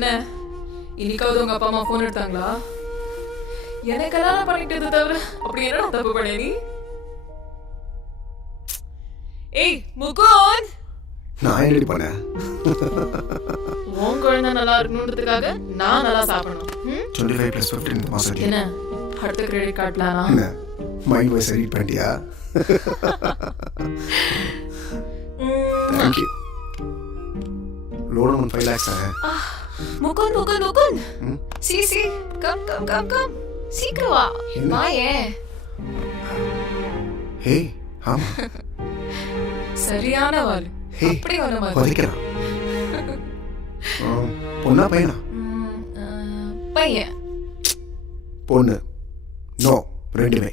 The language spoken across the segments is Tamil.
என்ன இன்னைக்காவது உங்க அப்பா அம்மா போன் எடுத்தாங்களா? எனக்கு கல்யாணம் பண்ணிக்கிட்டது தவிர அப்படி என்னடா தப்பு பண்ண நீ? ஏய் முகுந்த், நான் என்னடி பண்ணேன்? உன் குழந்தை நல்லா இருக்கணுன்றதுக்காக நான் நல்லா சாப்பிடணும். 25 + 15 மாசம் என்ன அடுத்த கிரெடிட் கார்டு பிளானா? என்ன மைண்ட் வாய்ஸ் ரீட் பண்ணிட்டியா? Thank you. Loan amount 5 lakhs. Mukund Mukund Mukund, see come come come come, சீக்கிரம் வா. வாயே. ஹே ஆமா, சரியான வாள். ஹே அப்படி வர மாதிரி. வதிக்கிறான். பொண்ணா பையனா? பையன். பொண்ணு. நோ, ரெண்டுமே.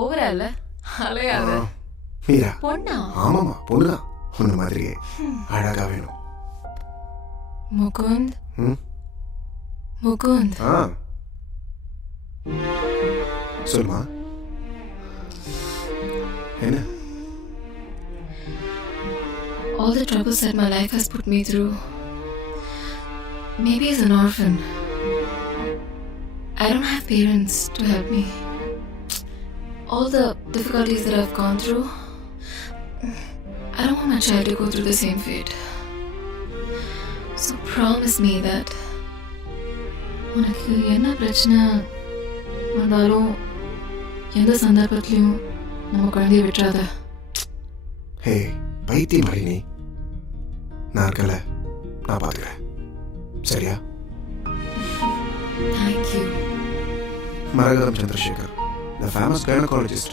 ஓவரால அலையாத. மீரா? பொண்ணா? ஆமாமா, பொண்ணுதான். உன்ன மாதிரியே அழகா வேணும். முகுந்த் முகுந்த், சொல்லுமா. என்ன? all the troubles that my life has put me through, maybe as an orphan, I don't have parents to help me. All the difficulties that I've gone through, I don't want my child to go through the same fate. So promise me that உனக்கு என்ன பிரச்சனை வந்தாலும் எந்த சந்தர்ப்பத்திலையும் நம்ம குழந்தைய விட்டுறாத. ஹே பைத்தியம் மாதிரி நீ. நான் இருக்கல, நான் பார்த்துக்கிறேன். சரியா? Thank you. Maragatham Chandrasekhar, the famous gynecologist.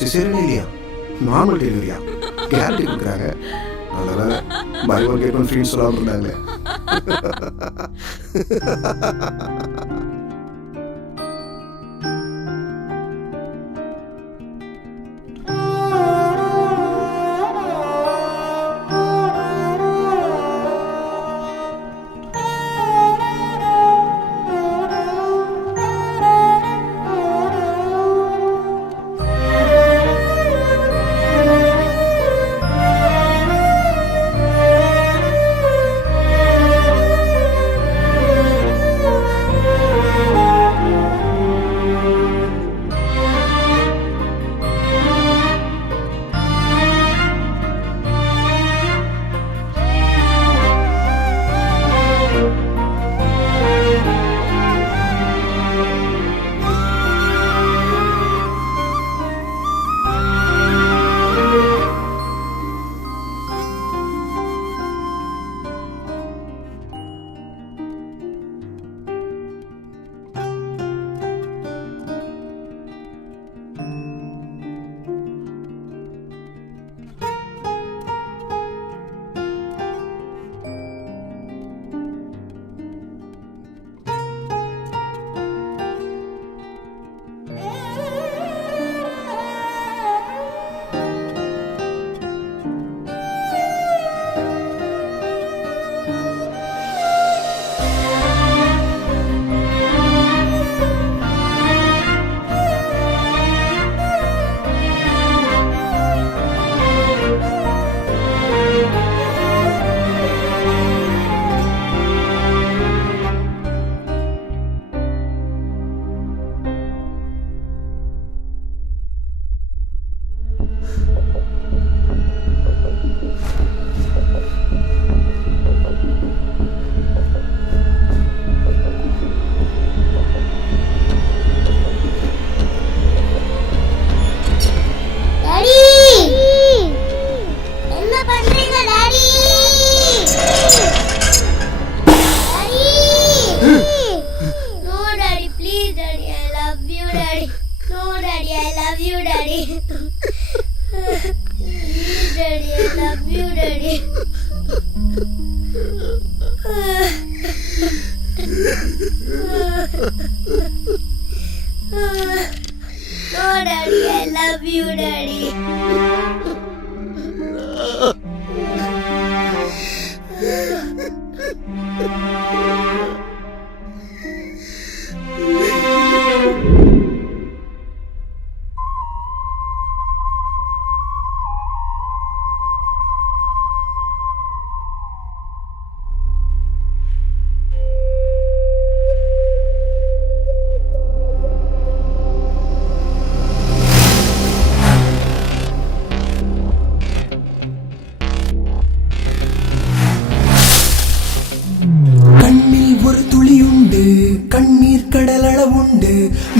Caesarean இல்லையா, நார்மல் டெலிவரியா, கேரண்டி கொடுக்குறாங்க. அதனால பை ஒன் கெட் ஒன் ஃப்ரீன்னு சொல்லாமல் இருந்தாங்களே.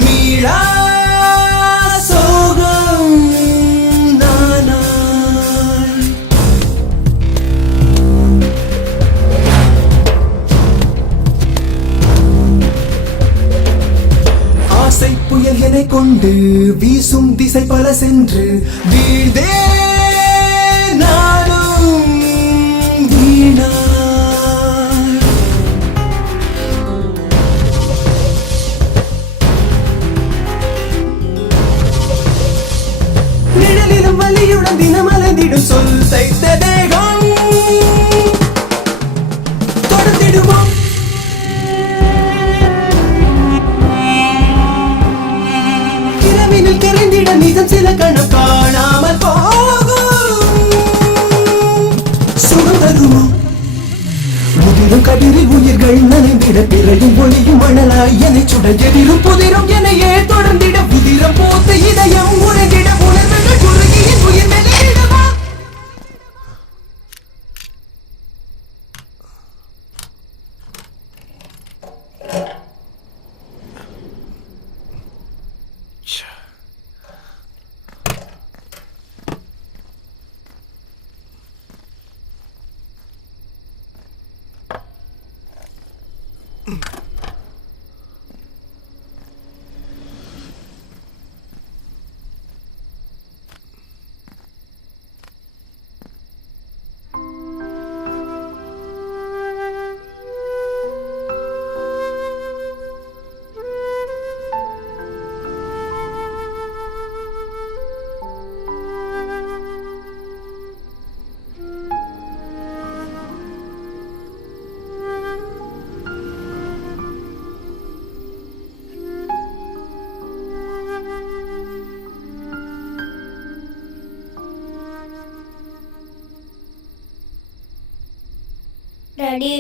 மீளா சோகம் நானாய். ஆசை புயல் என கொண்டு வீசும் திசை பல சென்று வீழ்ந்தே நானும் வீணாய். நிழலிலும் வலியுடன் தினம் அலைந்திடும் சொல் தைத்த தேகம் தொடர்ந்திடுவோம். இரவினில் கரைந்திட நிதம் சில கணம் காணாமல் போகும் சுகம் தருவோம். முதிரும் கதிரில் உயிர்கள் நனைந்திட பிறையும் ஒளியும் மணலாய் என சுட எதிரும் புதிரும் எனையே தொடர்ந்திட புதிரம் போத்த இதயம் உறங்கிட உணர்வுகள் குறுகியின் உயிர் மேலிடவா. டாடி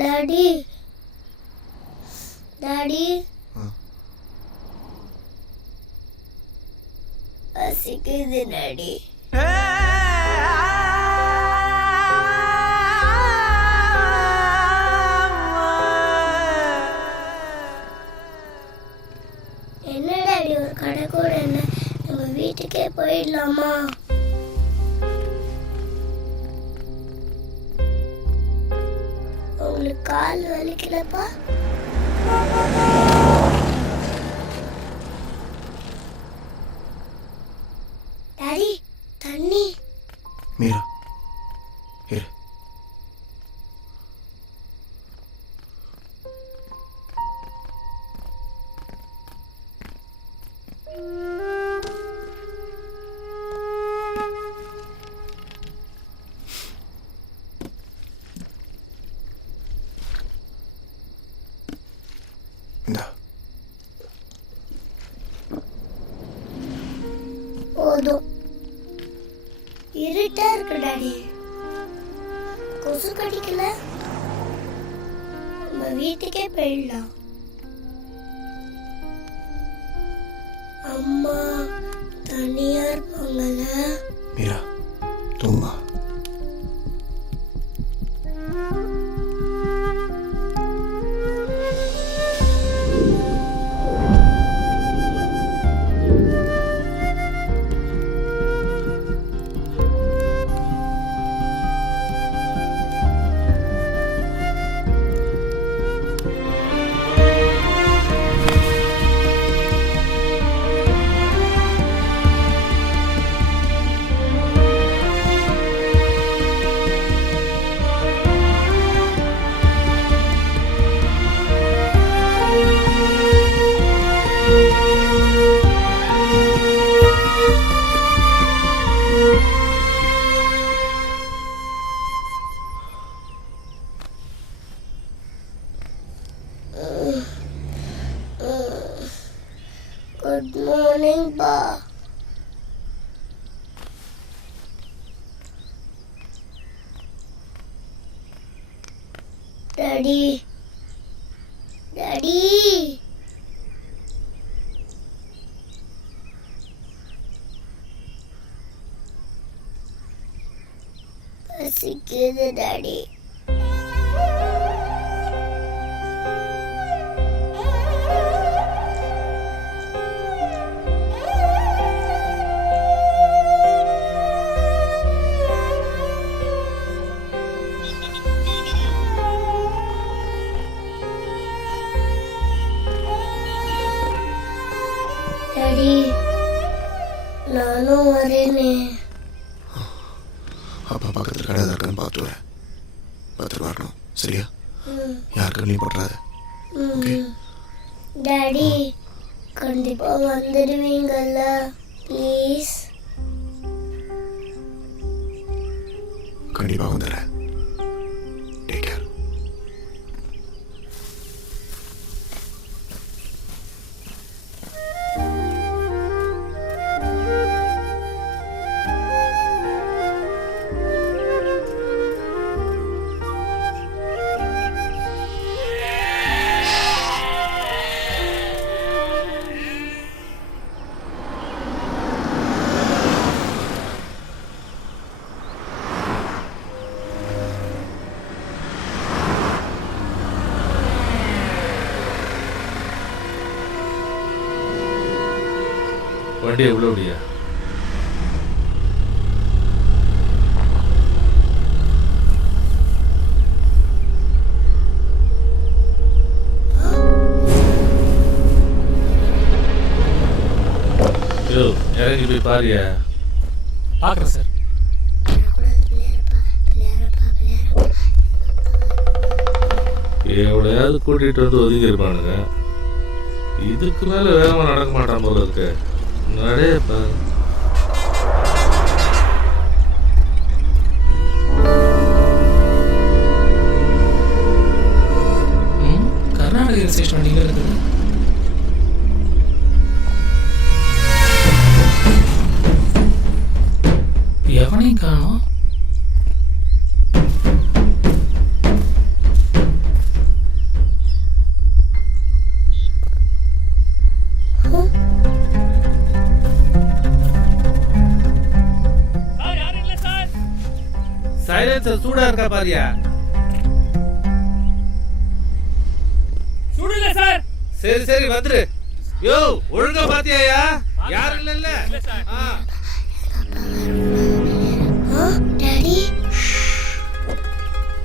டாடி டாடி பசிக்குது டாடி. என்ன டாடி ஒரு கடை கூட என்ன நம்ம வீட்டுக்கே போயிடலாமா? உங்களுக்கு கால் வலிக்கலப்பா? டாடி தண்ணி. மீரா இரு. இந்தா. போதும். இருட்டா இருக்கு டாடி. கொசு கடிக்கல? நம்ம வீட்டுக்கே போயிடலாம். அம்மா தனியா இருப்பாங்கல்ல? மீரா தூங்கா. குட் மார்னிங் பா. டாடி டாடி பசிக்குது டாடி. கண்ணிலையும் பட்டுறாது. ஓகே டாடி கண்டிப்பா வந்துடுவீங்கல்ல ப்ளீஸ்? கண்டிப்பாக வந்துடுறேன். Take care. வண்டி எவ்வளோ அப்படியா? யோ இறங்கி போய் பாரியா? பார்க்குறேன் சார். எவ்வளையாவது கூட்டிகிட்டு வந்து ஒதுங்கி இருப்பானுங்க. இதுக்கு மேலே வேகமாக நடக்க மாட்டான் போல இருக்க. நடேப்பா. கர்நாடக ஹில் ஸ்டேஷன் வண்டியில் இருக்குது. எவனையும் காணோம். சைலன்சர் சூடா இருக்கா பாரியா? சுடல சார். சரி சரி வந்துரு. யோ ஒழுங்கா பாத்தியாயா? யாரும் இல்ல. டாடி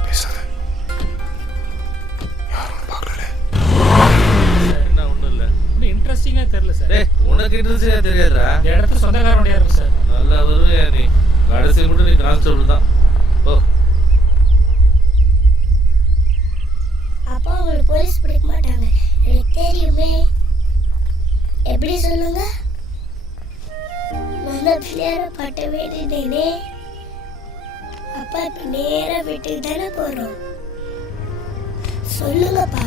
பேசாத. யாரும் பார்க்கல. என்ன ஒண்ணும் இல்ல. இன்னும் இன்ட்ரெஸ்டிங்காக தெரியல சார். டேய் உனக்கு இன்ட்ரெஸ்டா தெரியாதுடா. இந்த இடத்துல சொந்தக்கார வண்டியாக இருக்கும் சார். நல்லா வருவியா நீ? கடைசி மட்டும் நீ கான்ஸ்டபிள் தான். ஓ அப்பா அவங்களை போலீஸ் பிடிக்க மாட்டாங்க எனக்கு தெரியுமே. எப்படி சொல்லுங்க? நான் பிள்ளையார பட்ட வேண்டினேனே. அப்பா இப்ப நேரா வீட்டுக்கு தானே போறோம். சொல்லுங்கப்பா.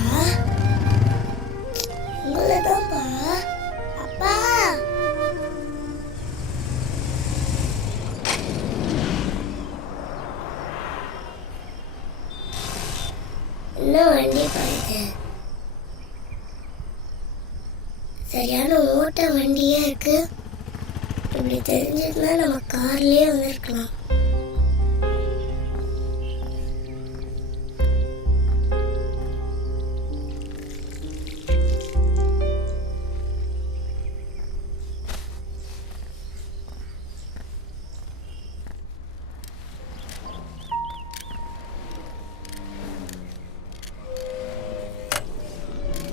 உங்களதான்ப்பா. அப்பா இன்னும் வண்டி போயிடுது. சரியான ஓட்ட வண்டியா இருக்கு. இப்படி தெரிஞ்சதுன்னா நம்ம கார்லயே வந்திருக்கலாம்.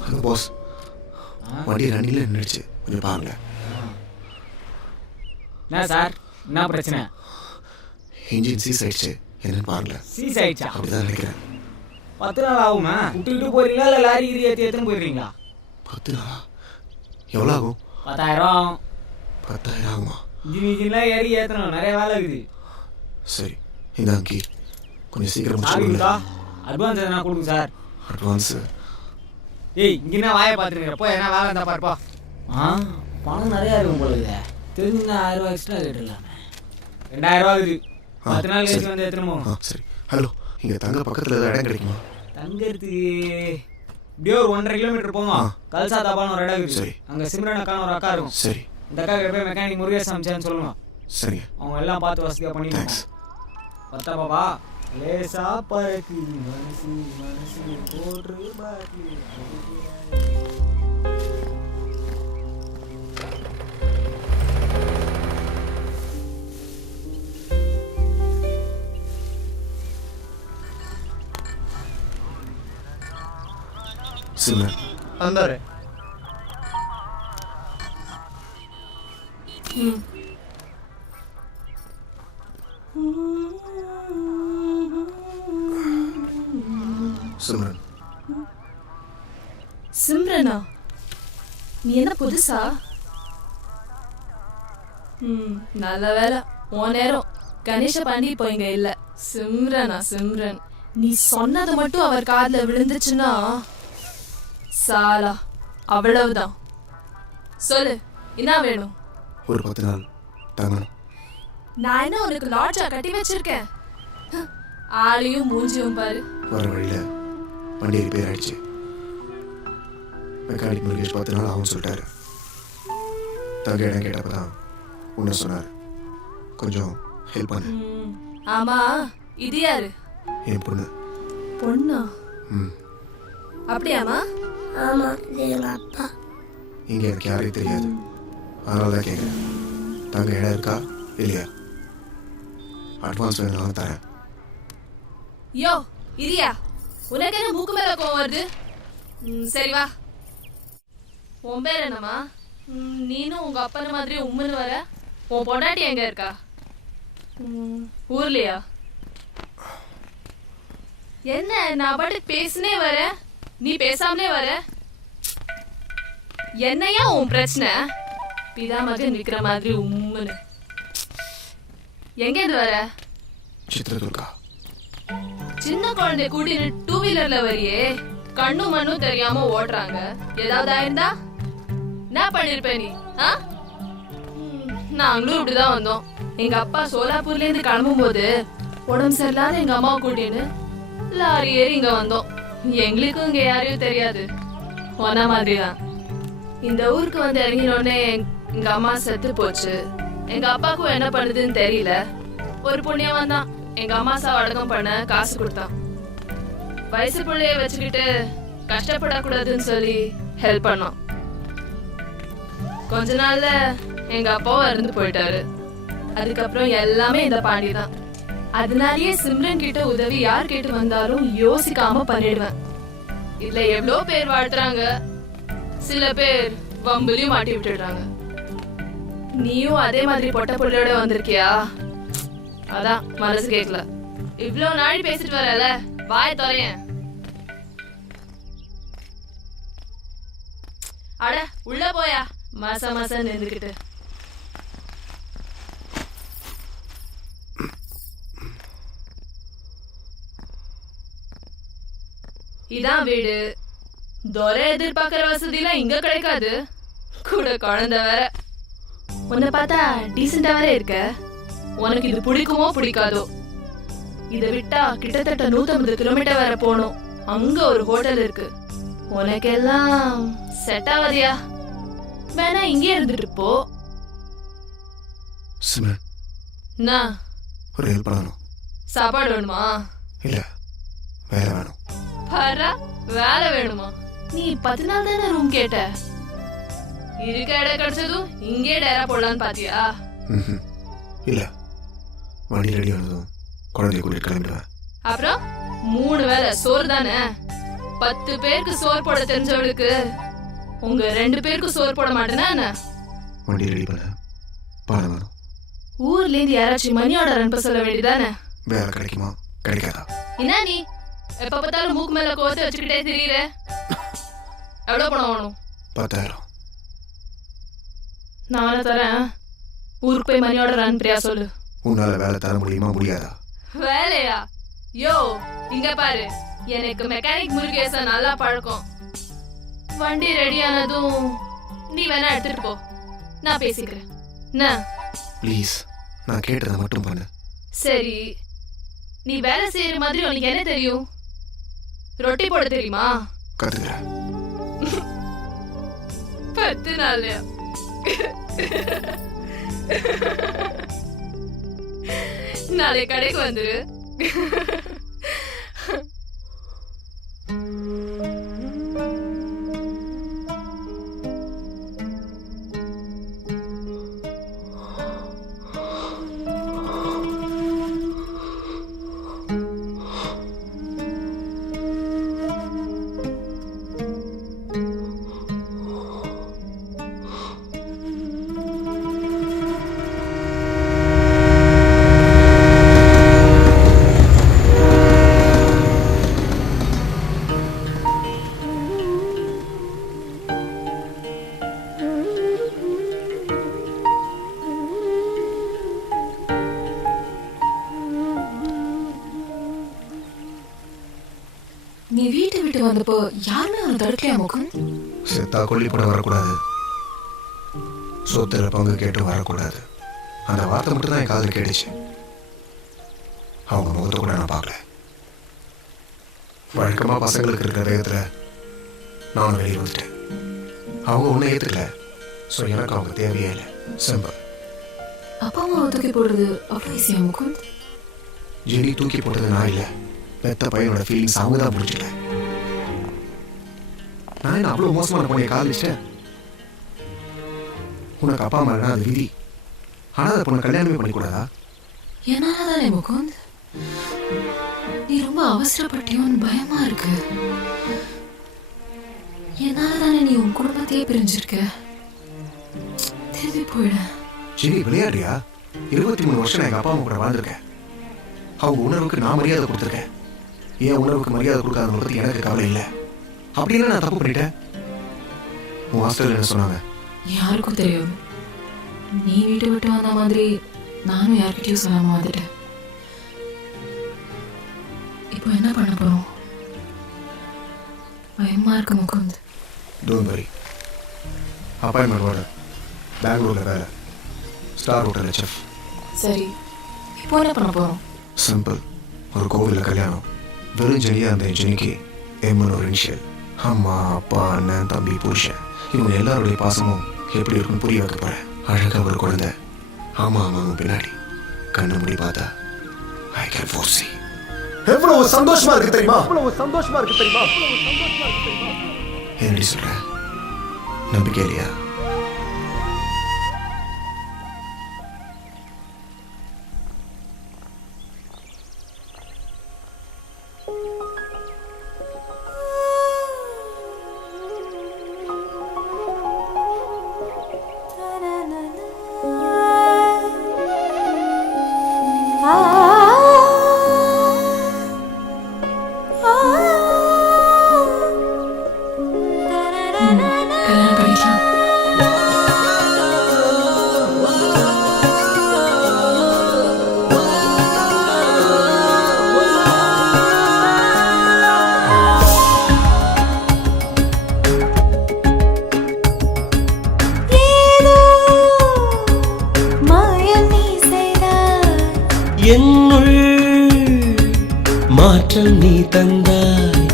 ஹலோ பாஸ், வண்டி ரன்னிங்கில் நின்றுச்சு, கொஞ்சம் பாருங்க. என்ன சார், என்ன பிரச்சனை? இன்ஜின் சீஸ் ஆயிடுச்சு, என்னன்னு பாருங்க. சீஸ் ஆயிடுச்சா? அப்படிதான் நினைக்கிறேன். 10 நாள் ஆகுமா? விட்டுக்கிட்டு போறீங்களா இல்லை லாரி கீரி ஏற்றி எடுத்துன்னு போயிடுறீங்களா? 10 நாளா? எவ்வளோ ஆகும்? 10,000 ஆகும். 10,000 ஆகுமா? இன்ஜின்லாம் ஏறி ஏற்றணும், நிறைய வேலை இருக்குது. சரி, இதான் கீ, கொஞ்சம் சீக்கிரம் முடிச்சுடுங்க. அட்வான்ஸ் எதனா கொடுங்க சார். அட்வான்ஸு? ஏய் இங்கே வாயை பார்த்துருங்க, போய் என்ன வேலை இருந்தால் பாருப்பா. பணம் நிறையா இருக்கும் போல ಇದೆ. தெரிஞ்சுன்னா 1000 ரூபா எக்ஸ்ட்ரா கேட்டுடலாமே. 2000 ரூபா இருக்குது. 10 நாள் கழிச்சு வந்து எடுத்துன்னு. சரி. ஹலோ, இங்கே தங்க பக்கத்தில் ஏதாவது இடம் கிடைக்குமா? தங்கிறதுக்கு இப்படியே ஒரு 1.5 கிலோமீட்டர் போங்க. கல்சா தாபான்னு ஒரு இடம் இருக்குது. சரி. அங்கே சிம்ரன் அக்கான்னு ஒரு அக்கா இருக்கும். சரி. இந்த அக்கா கிட்ட போய் மெக்கானிக் முருகேஷ் அமிச்சான்னு சொல்லுங்க. சரிங்க. அவங்க எல்லாம் பார்த்து வசதியாக பண்ணிடுவாங்க. பத்தா பாபா லேசா பறக்கு மனசு மனசு போட்டு பாக்கி. சிம்ரன் अंदर है. சிம்ரன், சிம்ரனா, நீ என்ன புதுசா? நல்ல வேலை, உன் நேரம். கணேஷ பாண்டி இப்போ இங்க இல்ல. சிம்ரனா, சிம்ரன், நீ சொன்னது மட்டும் அவர் காதுல விழுந்துச்சுன்னா சாலா, அவ்வளவுதான். சொல்லு, என்ன வேணும்? ஒரு 10 நாள் தங்கணும். நான் என்ன உனக்கு லாட்ஜா கட்டி வச்சிருக்கேன்? ஆளையும் மூஞ்சியும் பாரு. வர வழியில் வண்டி ரிப்பேர் ஆயிடுச்சு. மெக்கானிக் முருகேஷ் 10 நாள் ஆகும்னு சொல்லிட்டாரு. தங்க இடம் கேட்டப்ப தான் உன்னை சொன்னார். கொஞ்சம் ஹெல்ப் பண்ணு. ஆமா, இது யாரு? என் பொண்ணு. பொண்ணா? ம். அப்படியாமா? ஆமா, இது எங்க அப்பா. இங்கே எனக்கு யாரையும் தெரியாது, அதனால தான் கேட்குறேன். தங்க இடம் இருக்கா இல்லையா? அட்வான்ஸ் வேணும்னாலும் தரேன். யோ இரியா, உனக்கு என்ன மூக்கு மேல கோவம் வருது? சரி வா. உன் பேர் என்னம்மா? நீனும் உங்க அப்பன மாதிரி உம்முன்னு வர. உன் பொண்டாட்டி எங்க இருக்கா? ஊர்லயா? என்ன நான் பாட்டுக்கு பேசுனே வர, நீ பேசாமலே வர. என்னையா உன் பிரச்சனை? பிதா மகன் விக்கிற மாதிரி உம்முன்னு. எங்க இருந்து வர? சித்திரதுர்கா. சின்ன குழந்தை கூட்டிட்டு 2 வீலர்ல வரியே, கண்ணும் மண்ணும் தெரியாம ஓட்டுறாங்க. ஏதாவது ஆயிருந்தா என்ன பண்ணிருப்ப நீ? நாங்களும் இப்படிதான் வந்தோம். எங்க அப்பா சோலாப்பூர்ல இருந்து கிளம்பும் போது உடம்பு சரியில்லாத எங்க அம்மாவை கூட்டின்னு லாரி ஏறி இங்க வந்தோம். எங்களுக்கும் இங்க யாரையும் தெரியாது, ஒன்ன மாதிரிதான். இந்த ஊருக்கு வந்து இறங்கினோடனே எங்க அம்மா செத்து போச்சு. எங்க அப்பாவுக்கும் என்ன பண்ணுதுன்னு தெரியல. ஒரு புண்ணியவன் தான் எங்க அம்மா சாவை அடக்கம் பண்ண காசு கொடுத்தான். வயசு பிள்ளைய வச்சுக்கிட்டு கஷ்டப்படக்கூடாதுன்னு சொல்லி ஹெல்ப் பண்ணோம். கொஞ்ச நாள்ல எங்க அப்பாவும் இறந்து போயிட்டாரு. அதுக்கப்புறம் எல்லாமே இந்த பாண்டி தான். அதனாலயே சிம்ரன் கிட்ட உதவி யார் கேட்டு வந்தாலும் யோசிக்காம பண்ணிடுவேன். இதுல எவ்வளோ பேர் வாழ்த்துறாங்க, சில பேர் வம்புலையும் மாட்டி விட்டுடுறாங்க. நீயும் அதே மாதிரி பொட்ட புள்ளையோட வந்திருக்கியா? அதான் மனசு கேட்கல. இவ்ளோ நாளி பேசிட்டு வரல, வாய தொலையேன். அட உள்ள போயா, மாச மாசம் நின்றுக்கிட்டு. இதான் வீடு. துரை எதிர்பார்க்கிற வசதிலாம் இங்க கிடைக்காது. கூட குழந்தை வேற. உன்னை பார்த்தா டீசெண்டா வேற இருக்க. உனக்கு இது பிடிக்குமோ பிடிக்காதோ? இதை விட்டா கிட்டத்தட்ட 150 கிலோமீட்டர் வர போகணும். அங்க ஒரு ஹோட்டல் இருக்கு. உனக்கெல்லாம் செட் ஆகாதியா? வேணா இங்கே இருந்துட்டு போ. சிம்ரன், நான் ஒரு ஹெல்ப் பண்ணணும். சாப்பாடு வேணுமா? இல்ல, வேலை வேணும். பாரா, வேலை வேணுமா? நீ 10 நாள் தானே ரூம் கேட்ட. இருக்க இடம் கிடைச்சதும் இங்கே டேரா போடலான்னு பாத்தியா? இல்ல, வண்டி ரெடி ஆனதும் குழந்தைய கூட்டிட்டு கிளம்பிடுவேன். அப்புறம் 3 வேளை சோறு தானே. 10 பேருக்கு சோறு போட தெரிஞ்சவளுக்கு உங்க 2 பேருக்கு சோறு போட மாட்டேனா என்ன? வண்டி ரெடி பண்ண பணம் வேணும். ஊர்ல இருந்து யாராச்சும் மணி ஆர்டர் அனுப்ப சொல்ல வேண்டியதானே? வேலை கிடைக்குமா கிடைக்காதா? என்ன நீ எப்ப பார்த்தாலும் மூக்கு மேல கோத்து வச்சுக்கிட்டே திரியிற? எவ்வளவு பணம் வேணும்? 10,000. நானே தரேன். ஊருக்கு போய் மணி ஆர்டர் அனுப்புறியா சொல்லு. உன்னால வேலை தர முடியுமா முடியாதா? வேலையா? யோ இங்க பாரு, எனக்கு மெக்கானிக் முருகேச நல்லா பழக்கம். வண்டி ரெடி ஆனதும் நீ வேணா எடுத்துட்டு போ, நான் பேசிக்கிறேன். ப்ளீஸ், நான் கேட்டதை மட்டும் பண்ணு. சரி, நீ வேலை செய்யற மாதிரி உனக்கு என்ன தெரியும்? ரொட்டி போட தெரியுமா? கத்துக்கிறேன். 10 நாள் நாளை கடைக்கு வந்துரு. வந்தப்போ யாருமே அவனை தடுக்கலையா முகுந்த்? செத்தா கொல்லி போட வரக்கூடாது, சொத்துல பங்கு கேட்டு வரக்கூடாது, அந்த வார்த்தை மட்டும் தான் என் காதில் கேட்டுச்சு. அவங்க முகத்தை கூட நான் பார்க்கல. வழக்கமாக பசங்களுக்கு இருக்கிற வேகத்தில் நானும் வெளியே வந்துட்டேன். அவங்க ஒன்றும் ஏற்றுக்கல. ஸோ எனக்கு அவங்க தேவையே இல்லை. சிம்பிள். அப்பா அம்மாவை தூக்கி போடுறது அவ்வளோ ஈஸியா முகுந்த்? ஜெனி தூக்கி போட்டது நான் இல்லை, பெத்த பையனோட ஃபீலிங்ஸ் அவங்க தான் புரிஞ்சுக்கல. நான் என்ன அவ்வளோ மோசமான பொண்ணையை காதலிச்சிட்டேன்? உனக்கு அப்பா அம்மா இல்லைனா அது விதி. ஆனால் அதை பொண்ணை கல்யாணமே பண்ணிக்கூடாதா? என்னால தானே முகுந்த்? நீ ரொம்ப அவசரப்பட்டியோன்னு பயமா இருக்கு. என்னால தானே நீ உன் குடும்பத்தையே பிரிஞ்சிருக்க. திரும்பி போயிட. ஜெனி விளையாடுறியா? 23 வருஷம் நான் எங்கள் அப்பா அம்மா கூட வாழ்ந்துருக்கேன். அவங்க உணர்வுக்கு நான் மரியாதை கொடுத்துருக்கேன். ஏன் உணர்வுக்கு மரியாதை கொடுக்காத பற்றி எனக்கு கவலை இல்லை. அப்படின்னு நான் தப்பு பண்ணிட்டேன். உன் ஹாஸ்டல் என்ன சொன்னாங்க? யாருக்கும் தெரியும். நீ வீட்டை விட்டு வந்த மாதிரி நானும் யார்கிட்டயும் சொல்லாம வந்துட்டேன். இப்போ என்ன பண்ண போறோம்? பயமா இருக்கு Mukund. Don't worry. Appointment order, பெங்களூரில் வேலை, ஸ்டார் ஹோட்டலில் செஃப். சரி, இப்போ என்ன பண்ண போறோம்? சிம்பிள். ஒரு கோவிலில் கல்யாணம். வெறும் ஜெனியாக இருந்த ஜெனிக்கு எம்னு ஒரு இனிஷியல். அம்மா, அப்பா, அண்ணன், தம்பி, புருஷன் இவங்க எல்லாருடைய பாசமும் எப்படி இருக்குன்னு புரிய வைக்க போகிறேன். அழகாக ஒரு குழந்தை. ஆமாம் ஆமாம் பின்னாடி கண்ணு முடி பார்த்தா ஐ கேன் ஃபோர்சி. எவ்வளவு சந்தோஷமா இருக்கு தெரியுமா? என்னடி சொல்ற? நம்பிக்கை இல்லையா? கல்யாணம் பண்ணிக்கலாம். என்னுள் மாற்றம் நீ தந்தாய்.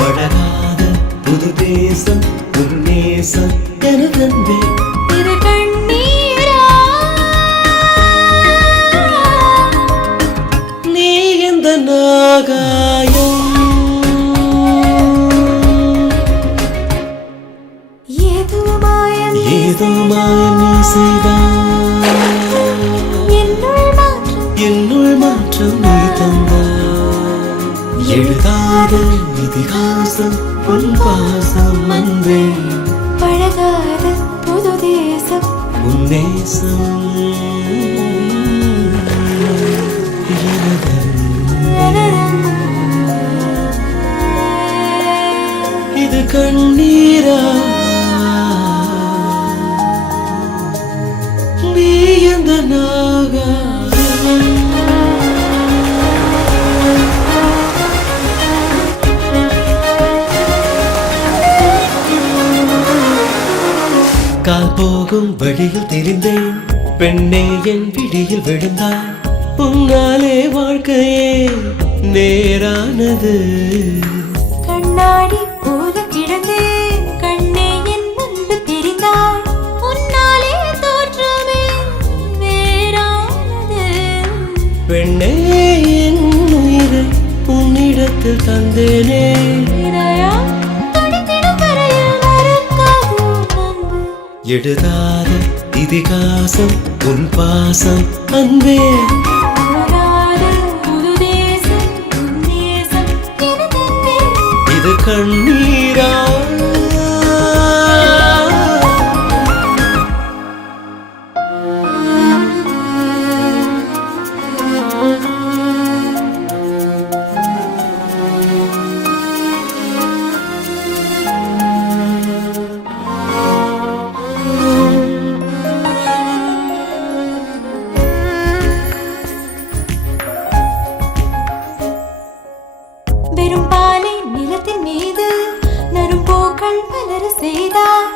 பழகாத புது தேசம் உன் நேசம் என தந்தே. நீ எந்த நாகாயம் ஏதோ மாயம் நீ செய்தாய். என்னுள் மாற்றம் நீ தந்தாய். எழுதாத இதிகாசம் உன் பாசம் அன்பே. பழகாத புது தேசம் உன் நேசம் இது கண்ணீரா? நீ எந்த நாகாயம்? கால் போகும் வழியில் தெரிந்தேன் பெண்ணே என் விழியில் விழுந்தாய். உன்னாலே வாழ்க்கையே நேரானது. கண்ணாடி போல கிடந்தேன் கண்ணே என் முன்பு தெரிந்தாய். உன்னாலே தோற்றமே வேறானது. பெண்ணே என் உயிரை உன்னிடத்தில் தந்தேனே. எழுதாத இதிகாசம் உன் பாசம் அன்பே. இது கண்ணீரா? செய்தாய்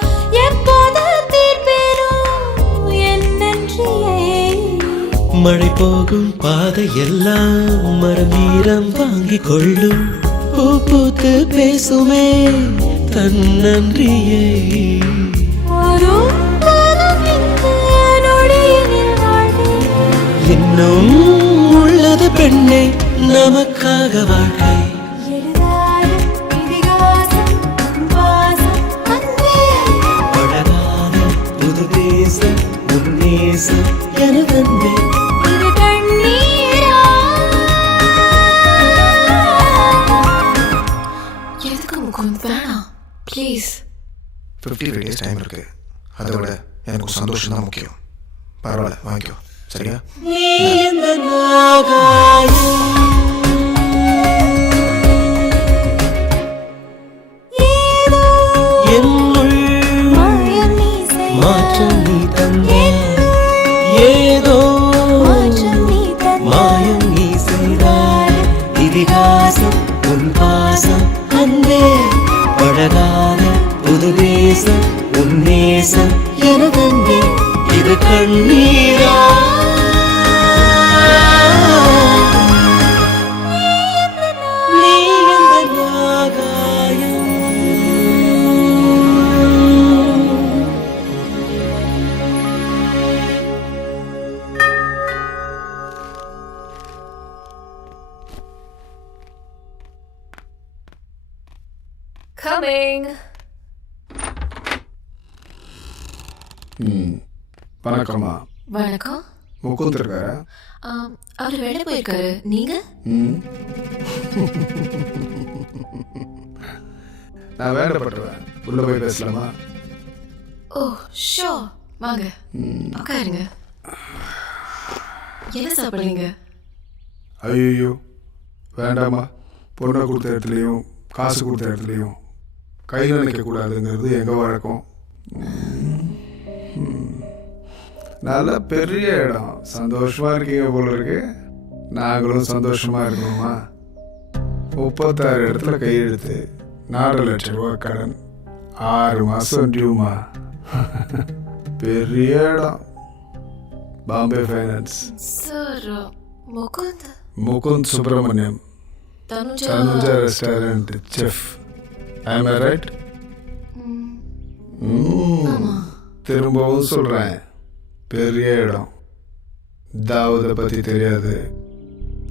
எப்போது தீர்ப்பேனும் என் நன்றியை மழை போகும் பாதையெல்லாம் மரம் ஈரம் வாங்கிக் கொள்ளும் பூ பூத்து பேசுமே தன் நன்றியை இன்னும் உள்ளது பெண்ணே நமக்காக வாழ்க்கை பழகாத புது தேசம் உன் நேசம் எனதன்பே எதுக்கு முகுந்த் வேணாம் ப்ளீஸ் 53 days டைம் இருக்கு. அதை விட எனக்கு சந்தோஷம் தான் முக்கியம். பரவாயில்ல வாங்கிக்கோ சரியா? நீ இந்த நாகாயம் என்னுள் மாற்றம் நீ தந்தாய் ஏதோ மாயம் நீ செய்தாய் இதிகாசம் உன் பாசம் அன்பே பழகாத புது தேசம் உன் நேசம் எனதன்பே இது கண்ணீரா நீ இந்த நாகாயம் Coming. வணக்கம்மா. வணக்கம். முகுந்த் இருக்காரா? அவர் வெளில போயிருக்காரு. நீங்க? நான் வேண்டப்பட்டுருவேன். உள்ள போய் பேசலாமா? ஓ ஷோ வாங்க உட்காருங்க. என்ன சாப்பிடுறீங்க? ஐயோ வேண்டாமா. பொண்ணை கொடுத்த இடத்துலையும் காசு கொடுத்த இடத்துலையும் கையில் நினைக்கக்கூடாதுங்கிறது எங்கள் வழக்கம். நல்ல பெரிய இடம். சந்தோஷமாக இருக்கீங்க போல இருக்கு. நாங்களும் சந்தோஷமாக இருக்கணுமா? 36 இடத்துல கையெழுத்து, 4 லட்சம் ரூபா கடன், 6 மாதம் டியூமா. பெரிய இடம். Bombay finance. Sir Mukund Subramaniam, Tanuja restaurant chef. Am I right? திரும்பவும் சொல்கிறேன், பெரிய இடம். தாவூதை பற்றி தெரியாது,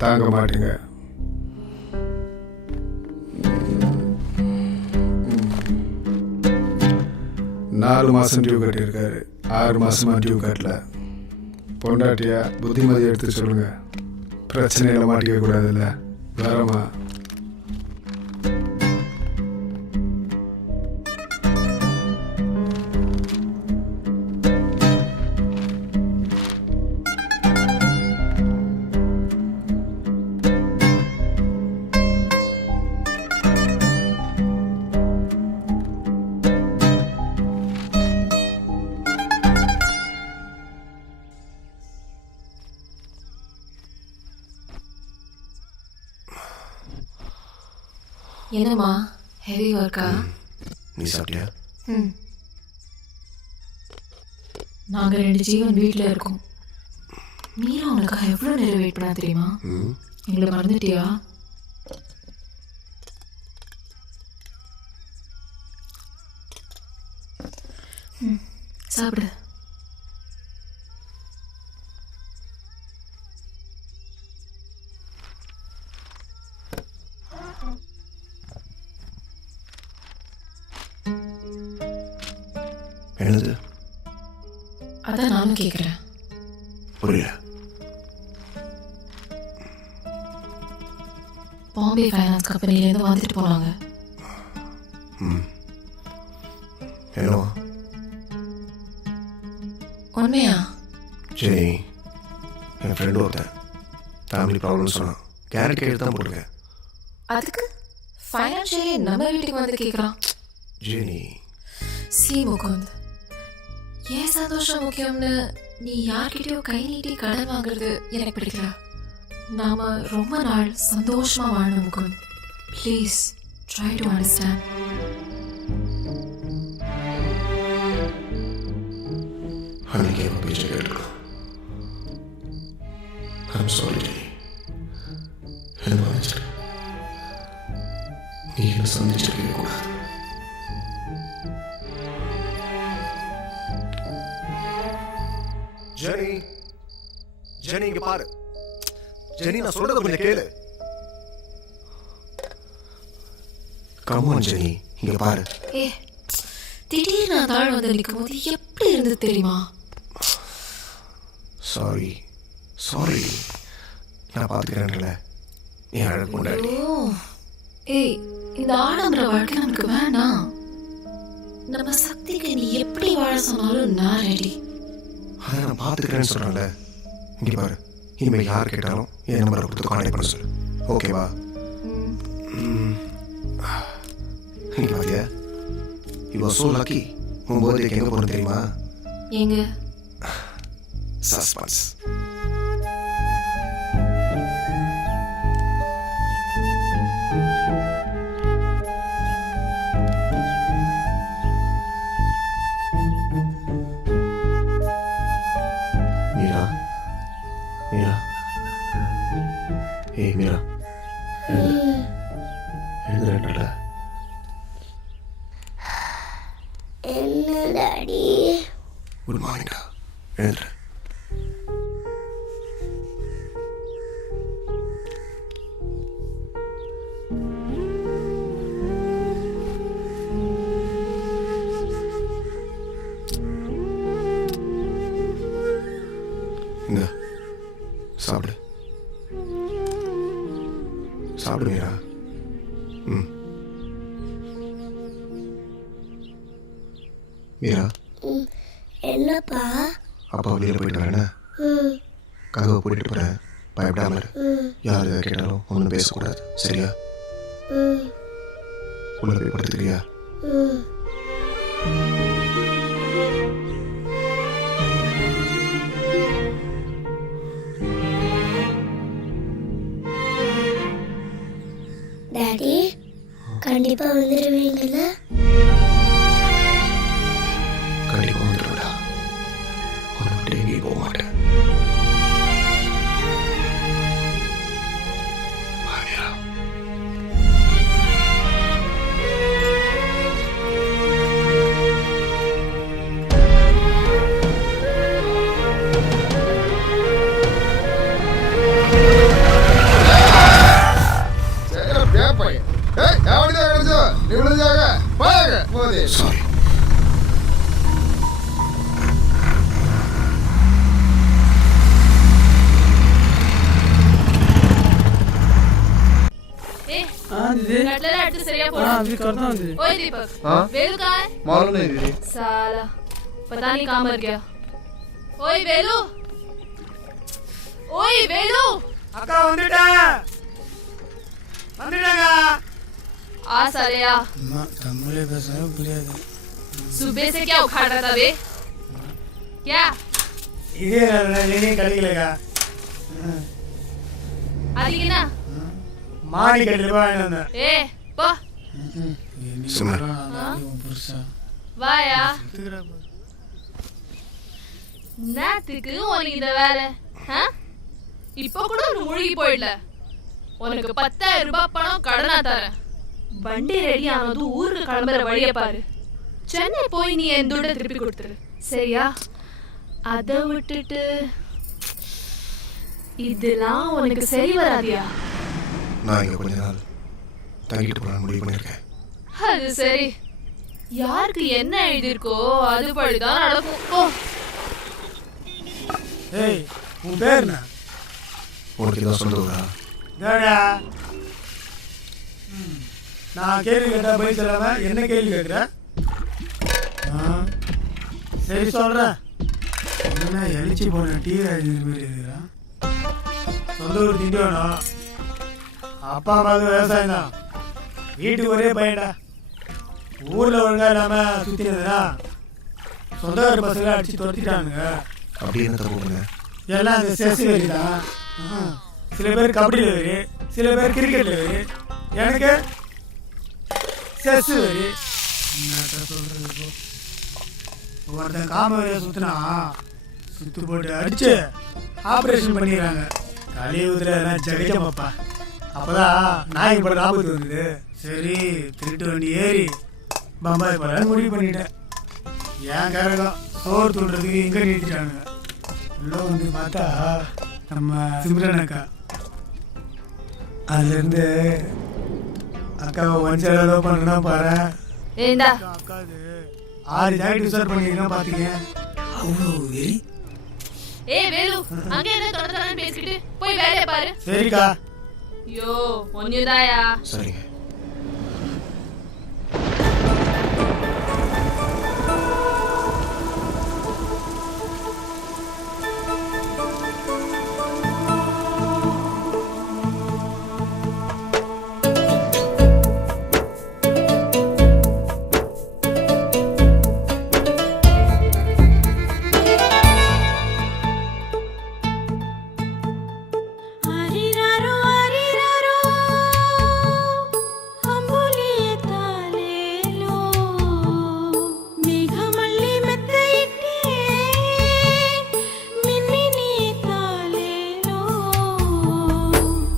தாங்க மாட்டீங்க. நாலு மாதம் டியூ கட்டியிருக்காரு, 6 மாதமாக டியூ கட்டல. பொண்டாட்டியா புத்திமதி எடுத்து சொல்லுங்க. பிரச்சனையில் மாட்டிக்க கூடாதுல்ல. வரமா? என்னம்மா ஹெவி ஒர்க்கா? நீ சாப்பிட்டியா? நாங்கள் 2 ஜீவன் வீட்டில் இருக்கோம். மீரா உனக்காக எவ்வளோ நேரம் வெயிட் பண்ணா தெரியுமா? எங்களை மறந்துட்டியா? சாப்பிடு. என்னது? அதான் நானும் கேட்குறேன். புரியல. பாம்பே ஃபைனான்ஸ் கம்பெனிலேருந்து வந்துட்டு போனாங்க. என்னவா? உண்மையா? சரி, என் ஃப்ரெண்டு ஒருத்தன் ஃபேமிலி ப்ராப்ளம் சொன்னான். கேரட் கேட்டு தான் போட்டிருக்கேன். அதுக்கு ஃபைனான்ஷியலி நம்ம வீட்டுக்கு வந்து கேட்குறான். ஜெனி, சி முகுந்த், ஏன் சந்தோஷம் முக்கியம்னு நீ யார்கிட்டயோ கை நீட்டி கடன் வாங்குறது எனக்கு பிடிக்கல. நாம ரொம்ப நாள் சந்தோஷமா வாழணும் Mukund. Please try to understand. I'm sorry. என்ன மன்னிச்சிரு. நீ என்ன சந்திச்சிருக்கவே கூடாது. ஜெனி, ஜெனி இங்க பாரு. ஜெனி நான் சொல்றத கொஞ்சம் கேளு. கம் ஆன் ஜெனி, இங்க பாரு. திடீர்னு நான் தாழ் வந்து நிற்கும் போது எப்படி இருந்தது தெரியுமா? சாரி சாரி, நான் பார்த்துக்கிறேன்ல. நீ அழகு கொண்டாடி. ஏய், இந்த ஆடம்பர வாழ்க்கை நமக்கு வேண்டாம். நம்ம சக்திக்கு நீ எப்படி வாழ சொன்னாலும் நான் ரெடி. அதை நான் பார்த்துக்கிறேன்னு சொல்கிறேன்ல. இங்கே பாரு, இனிமேல் யார் கேட்டாலும் என் நம்பரை கொடுத்து கான்டாக்ட் பண்ண சொல்லு. ஓகேவா? இங்கே பாத்தியா, யூ ஆர் சோ லக்கி. உன் பர்த்டேக்கு எங்கே போகணும் தெரியுமா? எங்க? சஸ்பென்ஸ். மீரா, மீரா, ஏய் மீரா, எழுதுறேன்ல. என்ன டாடி? குட் மார்னிங்டா, எழுதுறேன். இந்த சாப்பிடு சாப்பிடு மீரா. மீரா, என்னப்பா? அப்பா வெளியில் போயிட்டு வரேன்னா கதவை போட்டுட்டு போகிறேன். பயப்படாம இரு. யார் எதை கேட்டாலும் ஒன்றும் பேசக்கூடாது, சரியா? உள்ள போய் படுத்துக்கிறியா? டாடி கண்டிப்பா வந்துடுவீங்கல்ல? கண்டிப்பாக வந்துடுவேடா. உன்னை விட்டு எங்கேயும் போக மாட்டேன். Bye, மீரா. Sorry. कटलेट आटे सरिया फोड़। हाँ, अभी करता हूँ दीदी। ओए दीपक, हाँ? वेलू कहाँ है? मालूम नहीं दीदी। साला, पता नहीं कहाँ मर गया। ओए वेलू, ओए वेलू। அக்கா வந்துட்டேன். வந்துட்டாங்க. आ साले आ। तमिल பேசுறது புரியாது. सुबह से क्या उखाड़ रहा था बे? क्या? இதே நீ கடிக்கலக்கா. आदि ना? மாடி கட்டில போய் வந்தேன். ए, पा। சும்மா. வாயா. நாத்துக்கு உனக்கு இந்த வேலை? இப்போ கூட ஒரு மூழ்கி போயிடல. உனக்கு 10,000 ரூபாய் பணம் கடனா தரேன். வண்டி ரெடி ஆனது ஊருக்கு கிளம்புற வழியை பாரு. சென்னை போய் நீ என் துண்டை திருப்பி கொடுத்துரு, சரியா? அதை விட்டுட்டு இதெல்லாம் உனக்கு சரி வராதியா? நான் இங்கே கொஞ்ச நாள் தங்கிட்டு போகலான்னு முடிவு பண்ணியிருக்கேன். அது சரி. யாருக்கு என்ன எழுதியிருக்கோ அது படிதான் நடக்கும். ஓ, ஏய் உன் பேர் என்ன? உனக்கு இதான் சொல்லுவதா? டேடா நான் கேள்வி கேட்டா பதில் சொல்லாம என்ன கேள்வி கேட்குற? சரி சொல்கிறேன். என்ன எழுச்சி போன டீ ராஜி மாதிரி இருக்கிறான். சொந்த ஊர் திண்டி வேணும். அப்பா அம்மாவுக்கு விவசாயம் தான். வீட்டுக்கு ஒரே பையன்டா. ஊரில் ஒழுங்காக இல்லாமல் சுற்றினதுனா சொந்தக்கார பசங்களை அடித்து துரத்திட்டானுங்க. அப்படி என்ன தப்பு பண்ணுங்க? எல்லாம் அந்த செஸ் வெறி தான். சில பேர் கபடியில் வெறி, சில பேர் கிரிக்கெட்டில் வெறி. எனக்கு செஸ் வெறி. என்ன சொல்கிறது? ஒருத்தன் காம வரைய சுற்றினா சுற்று போட்டு அடித்து ஆப்ரேஷன் பண்ணிடுறாங்க. கலியுகத்தில் எல்லாம் ஜெகஜமாப்பா. அப்போதான் நாய்க்கு படம் ஆபத்து வந்தது. சரி திருட்டு வண்டி ஏறி பம்பாய் போகலான்னு முடிவு பண்ணிட்டேன். ஏன் கரகம் சோறு தூண்டுறதுக்கு இங்கே நிறுத்திட்டானுங்க. உள்ளே வந்து பார்த்தா நம்ம சிம்ரன் அக்கா. அதுலேருந்து அக்காவை ஒன்சைடாக லவ் பண்ணுறேன்னா பாரு. அக்காது 6 ஜாக்கெட் யூஸ் பண்ணிக்கிறேன் பார்த்துக்க. அவ்வளோ வெறி. சரிக்கா. ஐயோ ஒன்னுதாயா. சரிங்க. அரிராரோ அரிராரோ அம்புலியே தாலேலோ மேகமல்லி மெத்தையிட்டே மின்மினியே தாலேலோ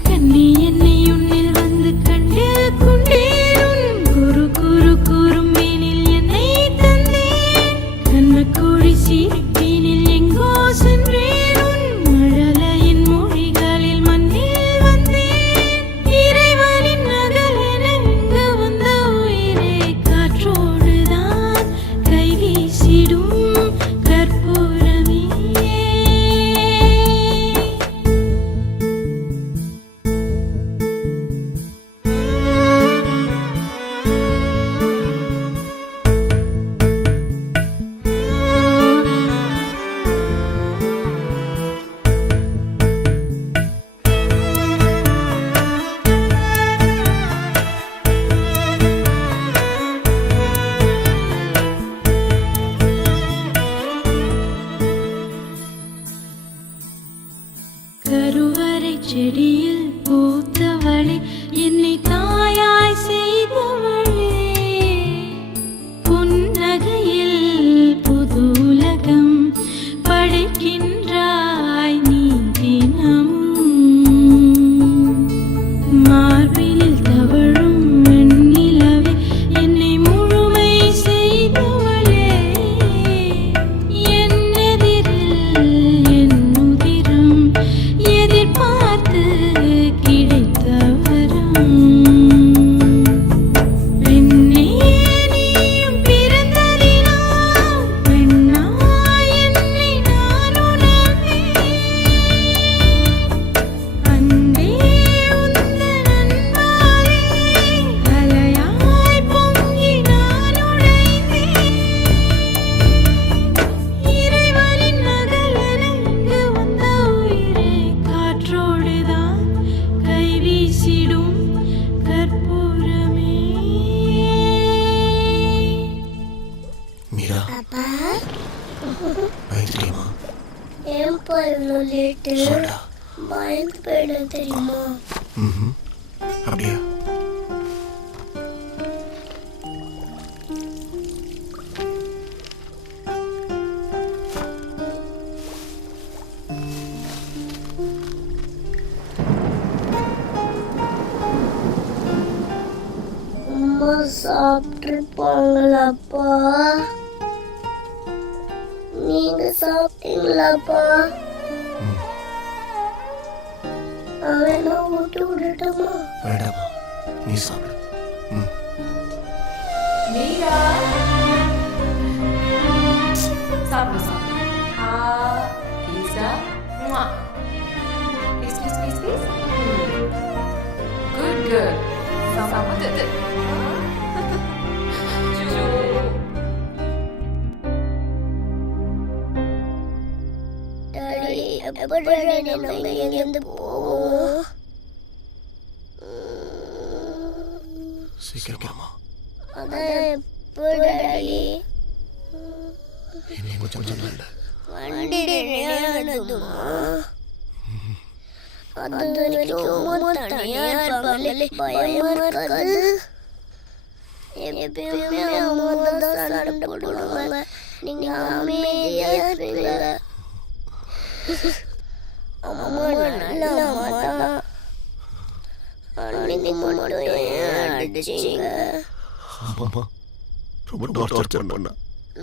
கண்ணி என்னை உன்னில் வந்து கண்டு கொண்டேன் குரு குரு குறும்பேனில் என்னை தந்தேன் கண்ணக்கோழி சிரிப்பினில் எங்கோ சென்றேன் மழலையின் மொழிகளில் மண்ணில் வந்தேன் இறைவனின் நகலென இங்கு வந்த உயிரே காற்றோடுதான் கை வீசிடும் கற்பூரமே. கருவறை செடியில் பூத்தவளே என்னை தாயாய் செய்தவளே புன்னகையில் புதுலகம் படைக்கின்றாய் நீ தினமும் மார்பினில் தவழும் வெண்ணிலவே என்னை முழுமை செய்தவளே என் எதிரில் என் உதிரம் எதிர்பார்த்து கிடைத்த வரம் பெண்ணே நீயும் பிறந்ததினால் பெண்ணாய் என்னை நான் உணர்ந்தேன் அன்பே உந்தன் அன்பாலே அலையாய் பொங்கி நான் உடைந்தேன் இறைவனின் நகலென இங்கு வந்த உயிரே காற்றோடுதான் கை வீசிடும் கற்பூரமே. மீரா, அப்பா பயந்து தெரியுமா? ஏன்பா இவ்வளோ லேட்டு? சொல்டா. பயந்து போயிட தெரியுமா? ம். அப்படியா? அம்மா சாப்பிட்டுருப்பாங்களாப்பா? நீங்க சாப்பிட்டீங்களாப்பா? அவனை விட்டு விடட்டுமா? வேண்டாமா, நீ சாப்பிடு. ம். மீரா சாப்பிடு சாப்பிடு. Isha please please please please. Good girl. சாப்பிடு. டாடி எப்படி டாடி நம்ம இங்கேருந்து போவோம்? சீக்கிரமா. அதான் எப்படி டாடி? இன்னும் கொஞ்சம் இல்லை. வண்டி நேரதுமா? அது வரைக்கும் தனியா இருப்பாங்களே, பயமா இருக்காது? எப்பயுமே அம்மா தான் சண்டை போடுவாங்க, நீங்க அமைதியா இருப்பீங்க. அம்மா நல்ல அம்மா தான். அன்னைக்கு மட்டும் ஏன் அடிச்சீங்க? ஆமாம்மா, ரொம்ப டார்ச்சர் பண்ணா.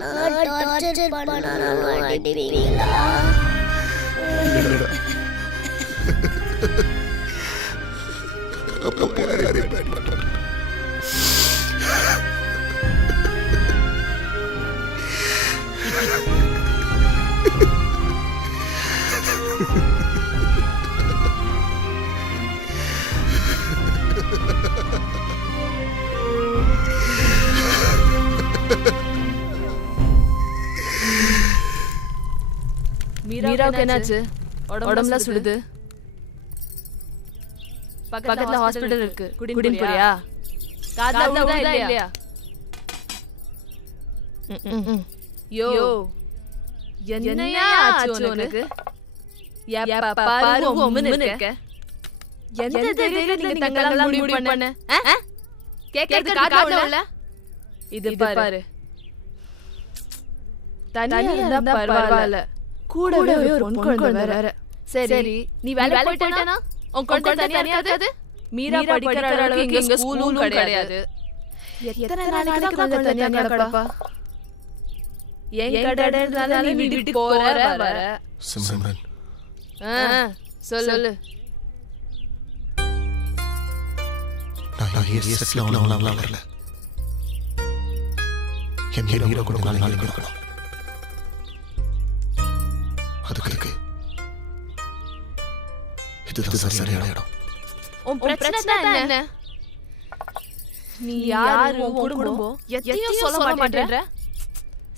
நான் டார்ச்சர் பண்ணாலும் அடிப்பீங்களா? அப்பா யாரையும் பயன்படுத்த மீராவுக்கு என்னாச்சு? உடம்புல சுடுது. பக்கத்துல ஹாஸ்பிடல் இருக்கு. குடின் போறியா? காதுல உழுதா இல்லையா? யோ என்னையா ஆச்சு உனக்கு? எப்ப பாரு உம்முன்னு இருக்க. எந்த தைரியத்துல நீங்க தங்கலாம் முடிவு பண்ண? கேக்குறது காதுல உள்ள. இது பாரு. தனியா இருந்தா பரவாயில்ல. கூடவே ஒரு பொன் குழந்தை வேற. சரி நீ வேலை போயிட்டேனா உன் குழந்தை தனியா இருக்காது. மீரா படிக்கிற அளவுக்கு இங்க ஸ்கூலும் கிடையாது. எத்தனை நாளைக்கு குழந்தை தனியா கிடப்பா? என் கடனால நீ வீட்டுக்கு போற வர. சிம்ரன், சொல்லு. நான் செட்டில் ஆகலாம் வரல. என் ஹீரோ கூட நாளைக்கு கொடுக்கணும். அதுக்கு இது சரியான இடம். உன் பிரச்சனை என்ன? நீ யாரு? உன் குடும்பம் எதையும் சொல்ல மாட்டேன்ற.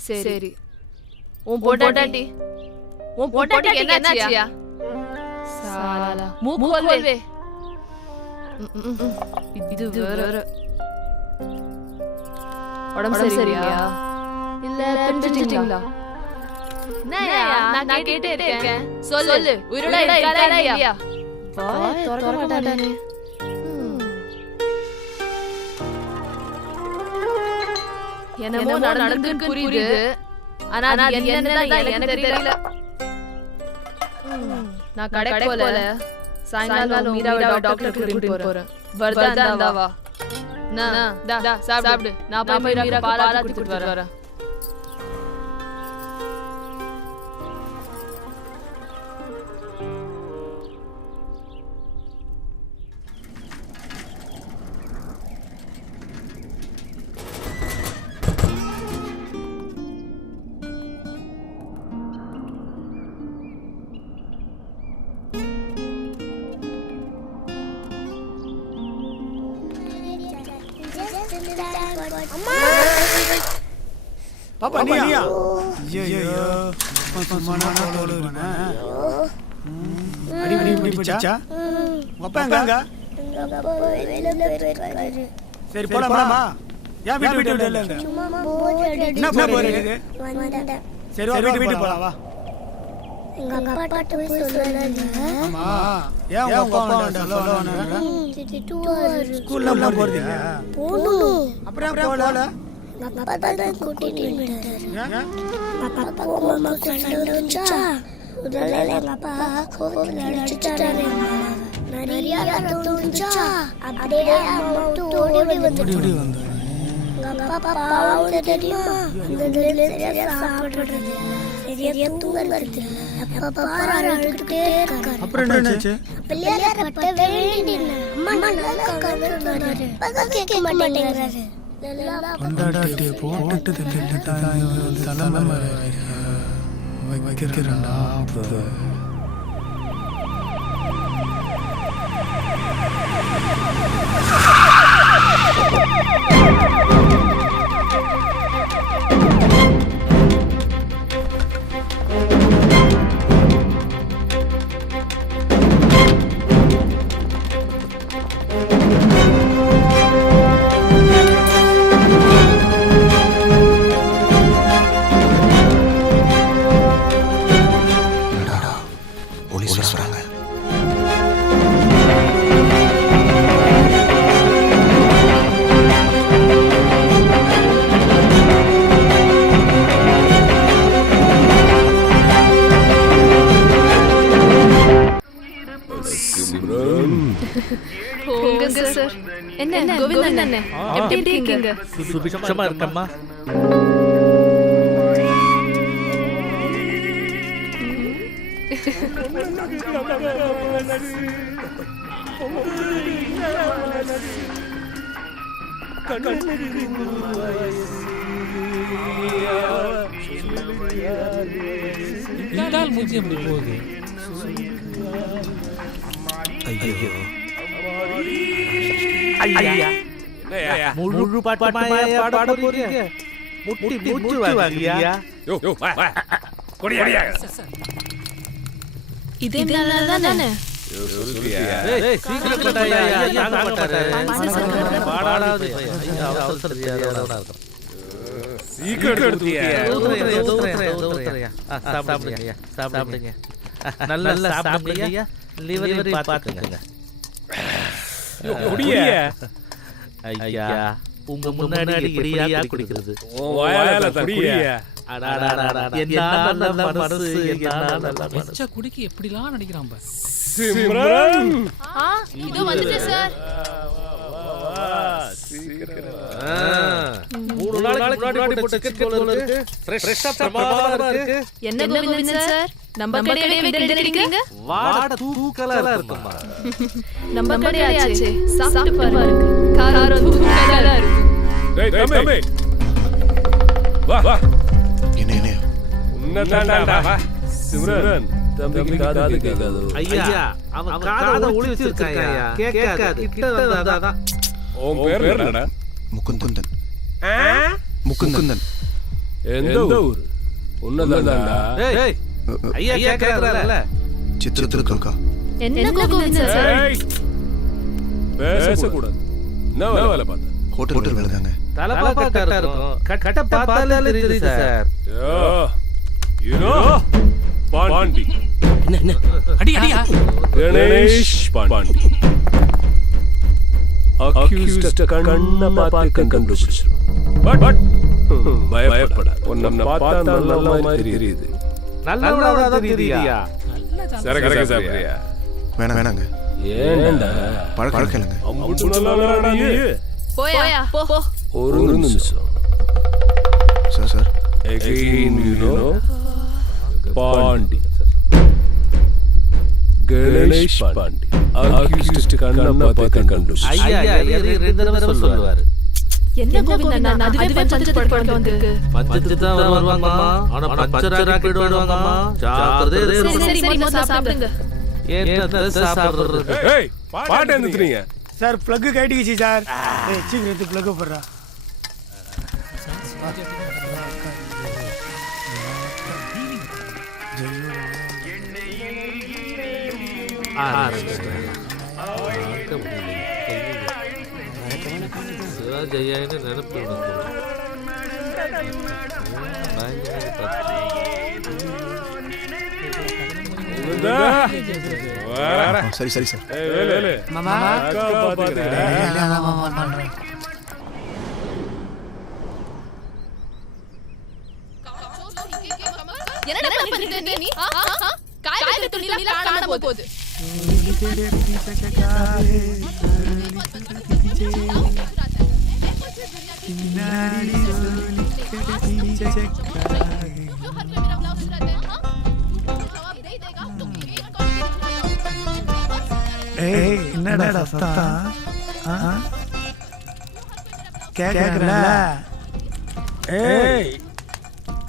சரி உன் பொண்டாட்டி என்னாச்சியா? சாலா மூக்கோல்வே. இது வேற. உடம்பு சரியா இல்ல பிரிஞ்சிட்டீங்களா? நான் கேட்டே இருக்கேன். சொல்லு. உயிரோட இருக்காரா இல்லையா? வாய் திறக்க மாட்டானே. என்னமோ நடந்துருக்கு புரியுது. ஆனா அது என்னன்னு எனக்கு தெரியல. நான் கடை போல சாயங்காலம் மீராவை டாக்டர் கூட்டிட்டு போறேன். வருதா வா. நான் சாப்பிடு. நான் போய் மீரா பாலா கூட்டிட்டு வரேன். பாப்பா நீயா? ஐயோ சும்மா நான் ஓடுறேன். அடி பிடிச்சா? அப்பா எங்க? சரி போலாமா? ஏன் வீட்டு இல்ல? என்ன போறே இது? சரி வா வீட்டு போலாம் வா. எங்க அப்பா போய் சொல்லாதீங்க. ஆமா ஏன் உங்க அப்பா சொல்லுவானே? ஸ்கூல்ல போறது இல்ல. போணும். அப்புறம் போல. அப்பா தான் கூட்டிட்டு வந்தாரு. அப்பா போமா கண்டுச்சா. முதல்ல எங்க அப்பா கோவத்துல அடிச்சிட்டாரு. நிறைய தோணுச்சா. அப்படியே அம்மா ஓடி வந்துட்டு. எங்க அப்பா பாவம் தெரியுமா? அந்த சரியா சாப்பிடுறது சரியா தூங்குறது. அப்பா பாரு அழுதுட்டே இருக்காரு. அப்புறம் என்னாச்சு? பிள்ளையார பட்ட வேண்டின அம்மா நல்லா கவனிச்சாரு. பக கேட்க மாட்டேங்கிறாரு. கொண்டாடாட்டிய போட்டுட்டு தலைமை வைக்கிறான்டா. போலீஸ் வராங்க. போங்க சார். என்ன கோவிந்தன் அண்ணே, எப்படி இருக்கீங்க? சுபிக்ஷமா இருக்கம்மா. மூஞ்சி எப்படி போகுது? ஐயா முழு பாட்டு பாட போறீங்க. முட்டி மூச்சு வாங்கியா? இதே நல்லா தானே? சீக்கிரம் கட்டாயா, தாங்க மாட்டாரு. பாடாடாது. ஐயா அவசரத்துல இருக்கும். சீக்கிரம் எடுத்துக்கியா? சாப்பிடுங்க. சாப்பிடுங்க. நல்லா சாப்பிடுங்க. லிவர் பாத்துங்க. ஐயா உங்க முன்னாடி எப்படியா குடிக்கிறது? குடிக்கு எப்படிலாம் நடிக்கிறான் பாரு. இதோ வந்துட்டேன் சார். 3 நாளைக்கு முன்னாடி போட்ட சிக்கன் போல இருக்கு. ஃப்ரெஷ்ஷா பிரமாதமா இருக்கு. என்ன கோவிந்தன் சார், நம்ம கடையவே கிண்டடிக்கிறீங்க? வாட தூக்கலா இருக்குமா? நம்ம கடையாச்சே, சாப்பிட்டு பாருங்க. காரம் தூக்கலா இருக்கு. டேய் தம்பி, வா. என்ன உன்னதான்டா வா. சிம்ரன் தம்பிக்கு காது கேட்காது. ஐயா அவன் காதை ஒளி வச்சிருக்காயா? கேட்காது. கிட்ட வந்தாதான். உன் பேர் என்னடா? முகுந்தன். முகுந்தன். எந்த ஊர்? உன்னதான்டா. ஏய் ஐயா கேக்குறாருல. சித்திரத்துக்கா. என்ன கோவிந்தன் சார்? பேசக்கூடாது. என்ன வேலை பார்த்த? ஹோட்டல் வேலை தாங்க. தலப்பா கரெக்டா இருக்கும். கட்ட பார்த்தாலே தெரியுது சார். You know Pandi. என்ன அடியா? கணேஷ் பாண்டி. அக்யூஸ்ட் கண்ண பார்த்து கண்டுபிடிச்சிரு. பட் பயப்பட. உன்னை பார்த்தா நல்ல மாதிரி தெரியுது. நல்லவனா தெரியுதியா? சரக்கு சாப்பிடுறியா? வேணாங்க. ஏன்டா? பழக்கலங்க. அம்புட்டு நல்லவனாடா நீ. போயா போ. ஒரு நிமிஷம். Sir Again, you know, Pandi. Ganesh Pandi. Accused கண்ண பார்த்து கண்டுபிடிச்சு. ஐயா ரெண்டு தடவை சொல்லுவாரு. என்ன கோவிந்தன் அண்ணா, அதுவே பஞ்சத்துக்கு படுக்க வந்திருக்கு. பஞ்சத்துக்கு தான் வருவாங்கம்மா. ஆனா பஞ்சரா போயிடுவாங்கம்மா. ஜாக்கிரதை. சரி முதல்ல சாப்பிடுங்க. ஏன்டா சாப்பிடுறது? ஏய் பாட்டு நிறுத்துறீங்க. சார் பிளக் கட்டிக்கிச்சு சார். சீக்கிரம் எடுத்து பிளக் போடுறா. ஜெயான்னு நினைப்பு. சரி சார். மாமா என்னடா பண்ணிட்டு நீ? காய்கறி துணில காணாம போகுது. என்னடா சத்தம்? கேக்குறல? ஏய்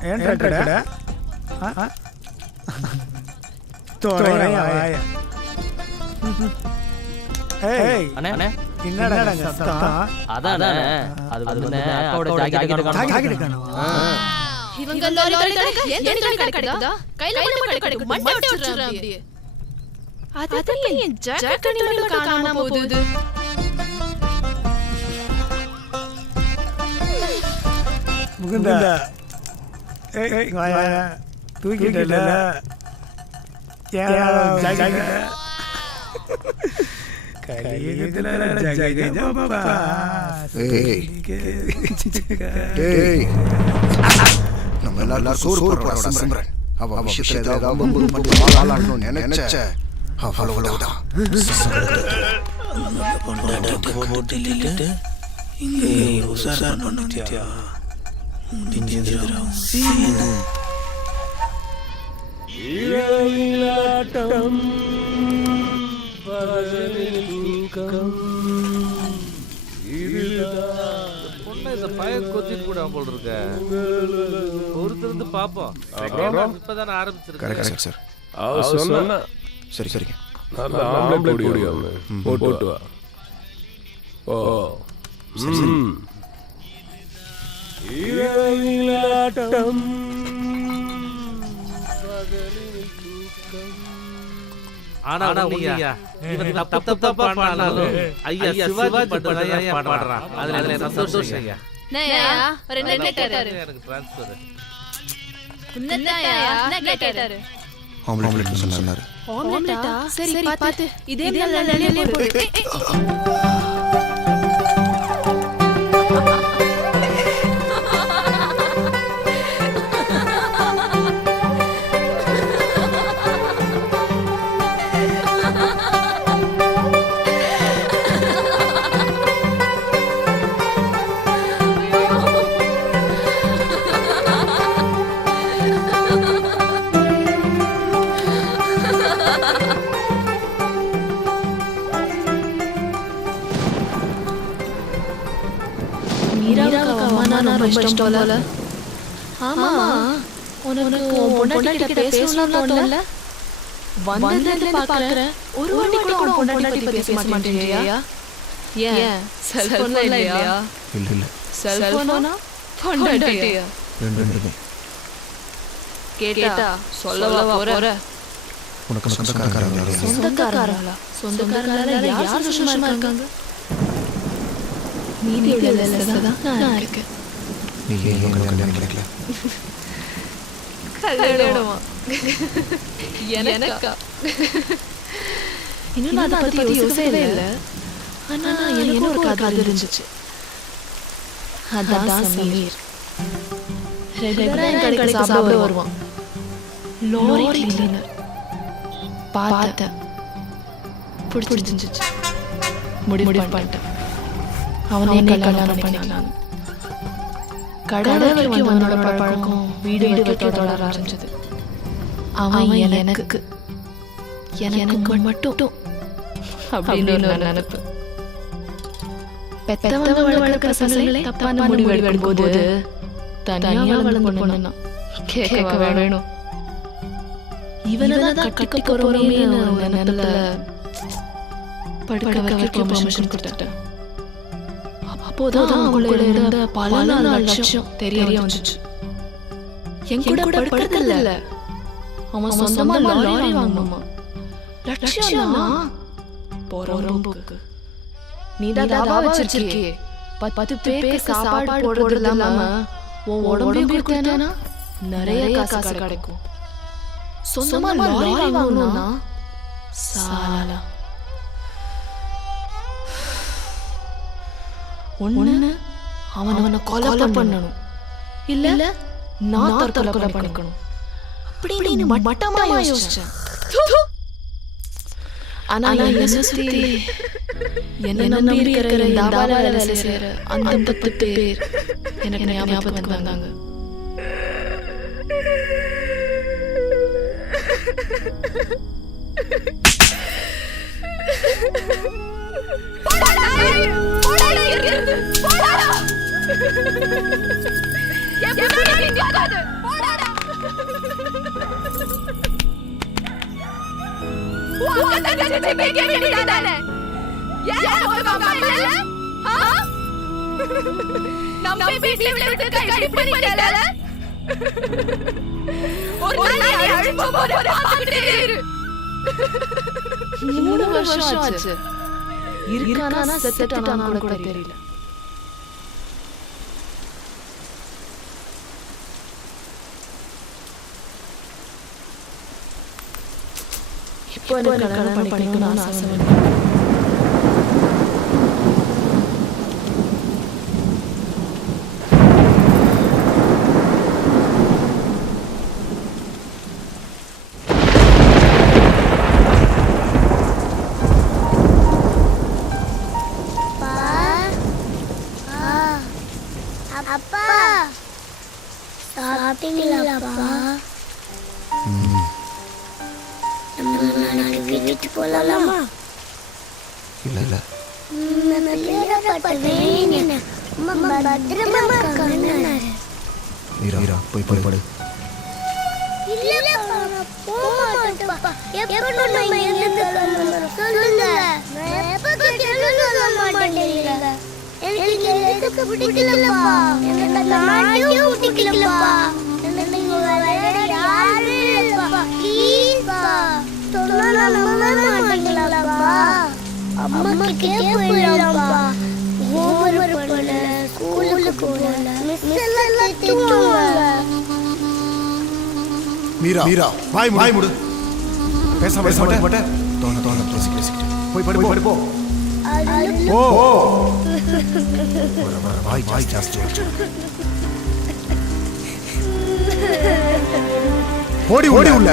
ஏன்டா கடை? தோரையா வாயா. ஏய் அண்ணே என்னடா சத்தம்? அதானே அது வந்து அக்காவோட ஜாக்கெட் காணோம். இவங்க லாரி தடக்க ஏன் கடை கடக்குதா? கையில மட்டும் கடக்கு மண்டை வச்சிரறான் அப்படியே. அது ஏன் ஜாக்கெட் கனிமல காணாம போகுது? முகுந்தா ஏய் வாயா தூக்கிட்டல. ஏன் ஜாக்கெட் கையில ஜாக்கெட் பாபா. ஏய் நம்ம எல்லாரும் சோறு போடுறோம் சிம்ரன். அவ விஷயத்துல ஏதாவது பண்ணி ஆளாடணும்னு நினைச்ச அவ்வளவுதான். பொண்ணை இந்த பையன் கொத்திட்டு கூட போல் இருக்க பொறுத்திருந்து பார்ப்போம். இப்பதானே ஆரம்பிச்சிருக்கேன் சார். சரி சரிங்க. நல்ல ஆம்லெட் பொடி போட்டு வா. ஓ இரவிலாட்டம் ஆனா உண்மையா இவன் தப்பா பாடினாலும் ஐயா சிவாஜி பாட்டு பாடுறான். அதுல சந்தோஷம் ஐயா. எனக்கு டிரான்ஸ்ஃபர் ஆம்லெட் சொன்னாரு. சரி பாத்து இதே நல்ல போடு. ரொம்ப இஷ்டம் போல. ஆமா உனக்கு பொண்டாட்டி கிட்ட பேசணும்னு தோணல? வந்ததுல இருந்து பாக்குறேன் ஒரு வாட்டி கூட பொண்டாட்டி பத்தி பேச மாட்டேங்கிறியா? ஏன் செல்போன்ல இல்லையா? இல்ல செல்போனா பொண்டாட்டியா? ரெண்டுமே. கேட்டா சொல்லவா போற? உனக்கு சொந்தக்காரங்களா? சொந்தக்காரங்களா யார் சந்தோஷமா இருக்காங்க? நீதி உள்ளதா நான் இருக்கேன். நீ ஏன் கல்யாணம் கிடைக்கல? கல்யாணமா எனக்கா? இன்னும் நான் அதை பத்தி யோசிக்கவே இல்லை. ஆனா எனக்கு ஒரு காதல் இருந்துச்சு. அதான் சமீர். ரெகுலரா என் கடைக்கு சாப்பிட வருவான். Lorry cleaner. பார்த்தேன், பிடிச்சிருந்துச்சு. முடிவு பண்ணிட்டேன். அவனே கல்யாணம் பண்ணிக்கலாம். கடை வரைக்கும் வந்தோட பழக்கம் வீடு வரைக்கும் தொடர ஆரம்பிச்சது. அவன் எனக்கு மட்டும் அப்படின்னு ஒரு நினைப்பு. பெத்தவங்க வளர்க்கிற பசங்களே தப்பான முடிவு எடுக்கும் போது தனியா வளர்ந்து பொண்ணுன்னா கேட்க வேணும். இவனதான் கட்டிக்க போறோமேன்னு நினைப்புல படுக்க வைக்க பெர்மிஷன் கொடுத்துட்டேன். அப்போதான் அவங்களோட இருந்த பல நாள் லட்சம் தெரிய வந்துச்சு. என் கூட படுக்கிறது இல்ல, அவன் சொந்தமா லாரி வாங்கணுமா. லட்சம்னா போறோம்புக்கு. நீ தாபா வச்சிருக்கியே, 10 பேருக்கு சாப்பாடு போடுறது இல்லாம உன் உடம்பையும் கொடுத்தேனா நிறைய காசு கிடைக்கும். சொந்தமா லாரி வாங்கணும்னா சாலா. ஒண்ணு அவனை கொலை பண்ணணும், இல்ல நான் தற்கொலை பண்ணிக்கணும். அப்படின்னு மட்டமா யோசிச்சேன். ஆனா என்ன சுத்தி என்ன நம்பி இருக்கிற இந்த தாபால வேலை செய்யற அந்த 10 பேர் எனக்கு ஞாபகம் வந்தாங்க. மூணு வருஷம் ஆச்சு. இருக்கானா செத்துட்டானா கூட தெரியல. இப்போ எனக்கு கல்யாணம் பண்ணிக்கணும்னு ஆசை வந்து மாட்டீங்களாப்பா? நம்ம நாளைக்கு வீட்டுக்கு போகலாமா? இல்லை இல்லை மீரா போய் போய் படு. மீரா மீரா வாய் முடு. பேச மாட்டேன். தோண பேசிக்கிட்டு போய் படு போ போ. வாய் ஜாஸ்தி. ஓடி ஓடி உள்ள.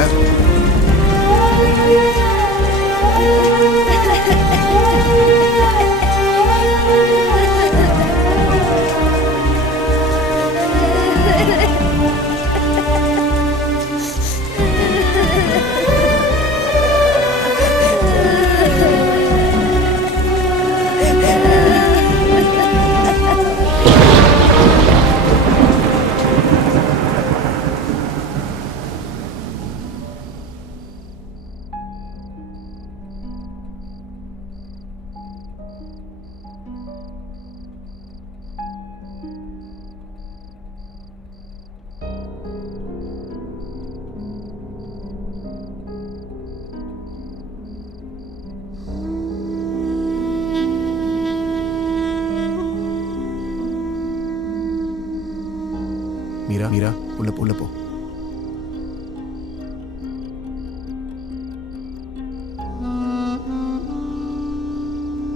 மீரா மீரா உள்ள போ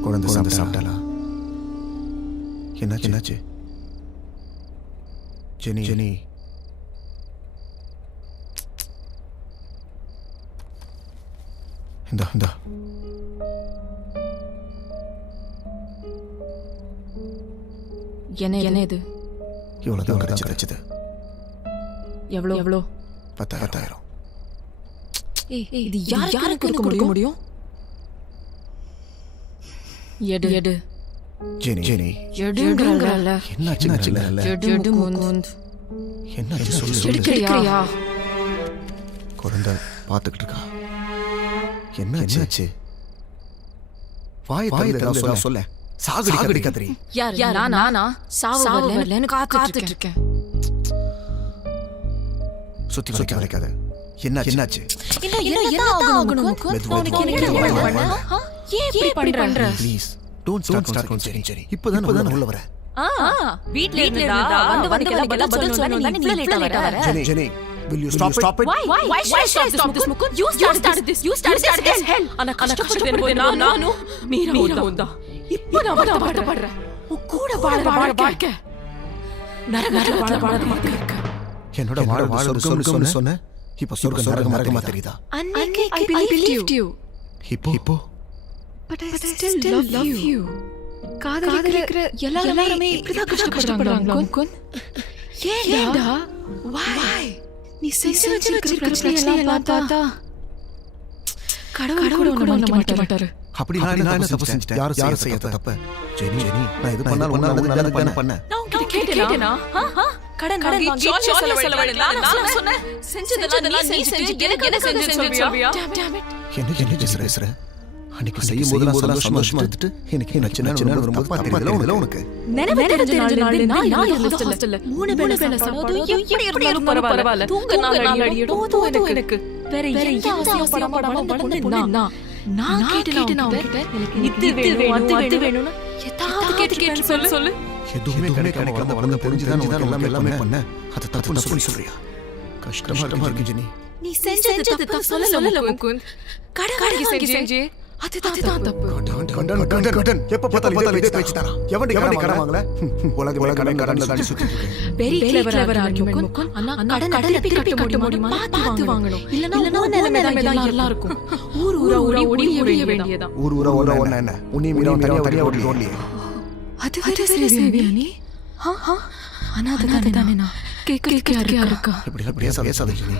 குழந்தை சாப்பிட்டாளா? என்னாச்சு? ஜெனி இந்தா என்ன இது? இவ்வளவுதான் கிடைச்சது. எவ்வளோ? 10,000. இது யாருக்கு கொடுக்க முடியும்? எடு ஜெனி எடுங்கறல. என்னாச்சு? எடு முகுந்த். என்னாச்சு சொல்லு. எடுக்கறியா? குழந்தை பார்த்துக்கிட்டு இருக்கா. என்னாச்சு? வாய் தரல சொல்ல. சாகடி கத்திரி. யார் நானா? சாவு வரலன்னு காத்துட்டு இருக்கேன். சுத்தி வளைக்காத. என்னாச்சு? என்ன ஆகணும் முகுந்த்? உனக்கு என்ன பண்ண? ஏன் இப்படி பண்ற? Please don't start Jenny. இப்போதான் உள்ள வரேன். வீட்ல இருந்தா வந்து பதில் சொன்னா நீ இவ்ளோ லேட்டா வர. Jenny will you stop it? Why should I stop this Mukund? You started this hell. ana கஷ்டப்பட்டு நானு மீரா உண்டா. இப்போ நான் வருத்தப்படுறேன். கூட வாழ வாழ்க்கை நரக வாழ்க்கை. என்னோட வாழ சொர்க்கம்னு சொன்ன. இப்போ சொர்க்கம் நரகமா தெரியுதா? அன்னைக்கு I believed you. இப்போ But I still love you. காதலிக்கிற எல்லாருமே இப்படிதான் கஷ்டப்படுறாங்க முகுந்த். ஏன்டா? Why? நீ செஞ்சு வச்சிருக்கிற பிரச்சனை எல்லாம் பார்த்தா கடவுள் கூட மன்னிக்க மாட்டாரு. அப்படி நான் தப்பு செஞ்சிட்டேன். யாரும் செய்ய தப்பு. ஜெனி நான் இது பண்ணாலும் பண்ணேன். நான் உன்கிட்ட கேட்டேனா? கடன் வாங்கி ஜாலியா செலவழினா நான் சொன்னேன். செஞ்சதெல்லாம் நீ செஞ்சு எனக்கு என்ன செஞ்சு சொல்றியா? என்ன பேசுற? அன்னைக்கு செய்யும் போதெல்லாம் சந்தோஷமா எடுத்துட்டு எனக்கு நச்சு வரும்போது தெரியல உனக்கு. நினைவு தெரிஞ்ச நாள் நான் ஹாஸ்டல்ல 3 வேளை சாப்பாடு எப்படி இருந்தாலும் பரவாயில்லை. தூங்க நாள் அடியடோ எனக்கு வேற எந்த அவசியம் படாம நான் கேட்டேன் உன்கிட்ட. இது வேணும்னு ஏதாவது கேட்டு சொல்லு. எதுவுமே கிடைக்காம வளர்ந்த தெரிஞ்சுதான் எல்லாமே பண்ண. அது தப்புன்னு சொல்லி சொல்றியா? கஷ்டமா இருக்கு ஜெனி. நீ செஞ்சது தப்பு சொல்லல முகுந்த். கடை செஞ்சு அதுதான் தப்பு. கடன் எப்ப பார்த்தாலும் இதே பேச்சு தானா? எவன்டி கடன் வாங்கல? உலக கடன்ல தாடி சுத்திட்டு இருக்கு. Very clever argument Mukund. அண்ணா கடன் திருப்பி கட்ட முடியுமா? பார்த்து வாங்கணும். இல்லனா நிலைமை தான் எல்லாருக்கும். ஊரா ஓடிய வேண்டியதா. ஊரா ஓட என்ன? உன்னை மீறா தனியா ஓடியே. அது வேற சரி நீ. அனாதை தானே நான். கேட்க யார் இருக்கா? இப்படிலாம் பேசாத ஜெனி.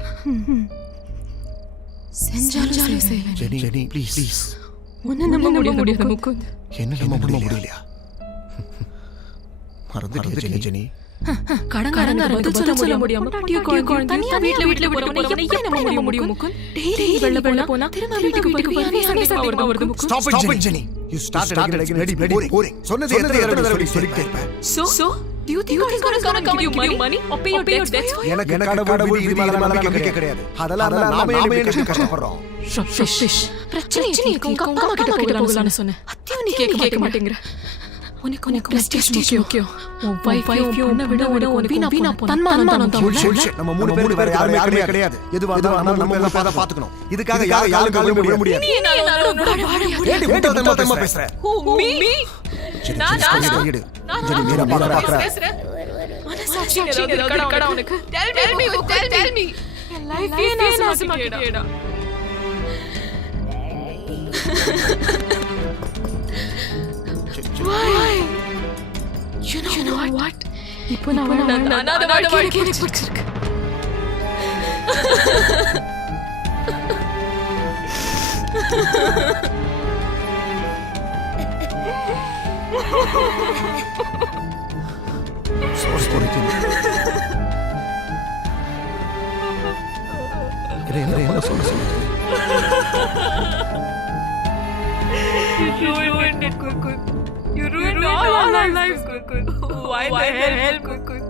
செஞ்சாலும் செய்வேன். Jenny please. உன்னை நம்ப முடியாது முகுந்த். என்ன நம்ப முடியலையா? மறந்துட்டியா ஜெனி? கடங்காரனுக்கு பதில் சொல்ல முடியாம தனியா வீட்ல போறவனை எப்படி நம்ப முடியும் முகுந்த்? டெய்லி வெளில போனா திரும்ப வீட்டுக்கு வரவே வருது Mukund. Stop it Jenny. You started again boring. சொன்னது எத்தனை தடவை சொல்லிட்டே இருப்பேன். So do you think he's gonna come and give you money or pay your debts? எனக்கு கடவுள் இது மேல நம்பிக்கை கிடையாது. அதெல்லாம் நாம ஏன் கஷ்டப்படுறோம்? ஃபிஷ் பிரச்சனை உங்க அம்மா கிட்ட போகலாம்னு சொன்னேன். அத்தியும் நீ கேட்க மாட்டேங்கற. உனக்கு பிரஸ்டீஜ் முக்கியம். உன் வைஃபையும் உன்னை விட உனக்கு வீணா தன்மானம் தான் முக்கியம். நம்ம மூணு பேர் வேற யாருமே கிடையாது. எதுவா இருந்தாலும் நம்ம எல்லாம் பாத்துக்கணும். இதுக்காக யாரும் கால் விட முடியாது. நீ என்ன ஏன் பேசுற? மீ நான் ஜெனி மீரா பாக்குற. மனசாட்சி இருக்கடா உனக்கு. Tell me. லைஃப் நாசமாக்கிட்டேடா. Why? You know what? இப்போ நான் அனாதை வாழ்க்கை பிடிச்சிருக்கு. Sorry. என்ன சொல்ல. You ruined all our lives, Kukun. Why the hell, Kukun?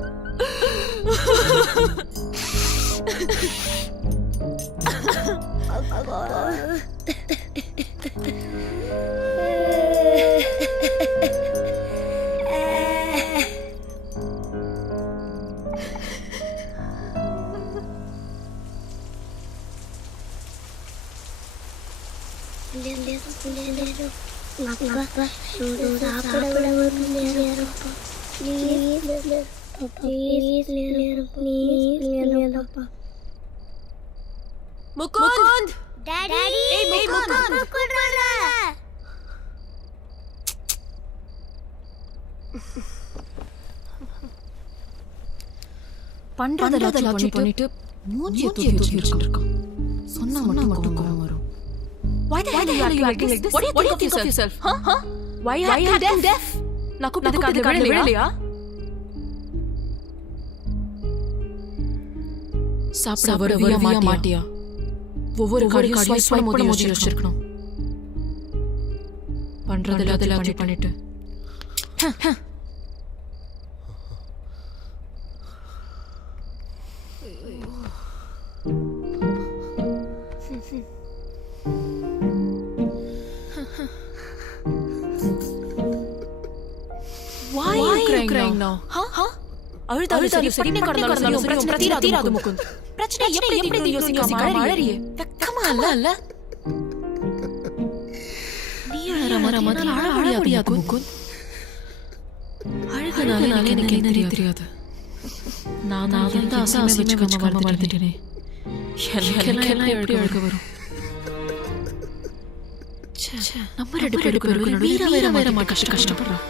Mukund daddy Mukund பண்றதெல்லாம் பண்ணிட்டு மூஞ்சியை தூக்கி வச்சிருக்கான். சொன்னா மட்டும் கோவம் வரும். Why the hell are you acting like this? What do you think of yourself? Huh? Why are you acting deaf? நான் கூப்பிட்டதுக்கு விழலையா? சாப்பிட வருவியா மாட்டியா? ஒவ்வொரு கார்டையும் ஸ்வைப் பண்ண மோதி வச்சிருக்கணும். பண்றதெல்லாம் பண்ணிட்டு Why are you crying now? அழுதாலும் சரி கடந்தாலும் சரி பிரச்சனை தீராது முகுந்த். பிரச்சனை எப்படி யோசிக்காம அழறியே. வெக்கமா இல்ல? நீ அழற மாதிரி அழ முடியாது முகுந்த். அழுகனால எனக்கு என்ன தெரியாது. நான் எந்த ஆசையுமே வச்சுக்காம மறந்துட்டேனே. எனக்கெல்லாம் எப்படி அழுக வரும்? நம்ம ரெண்டு பேருக்கு வேற கஷ்டப்படுறோம்.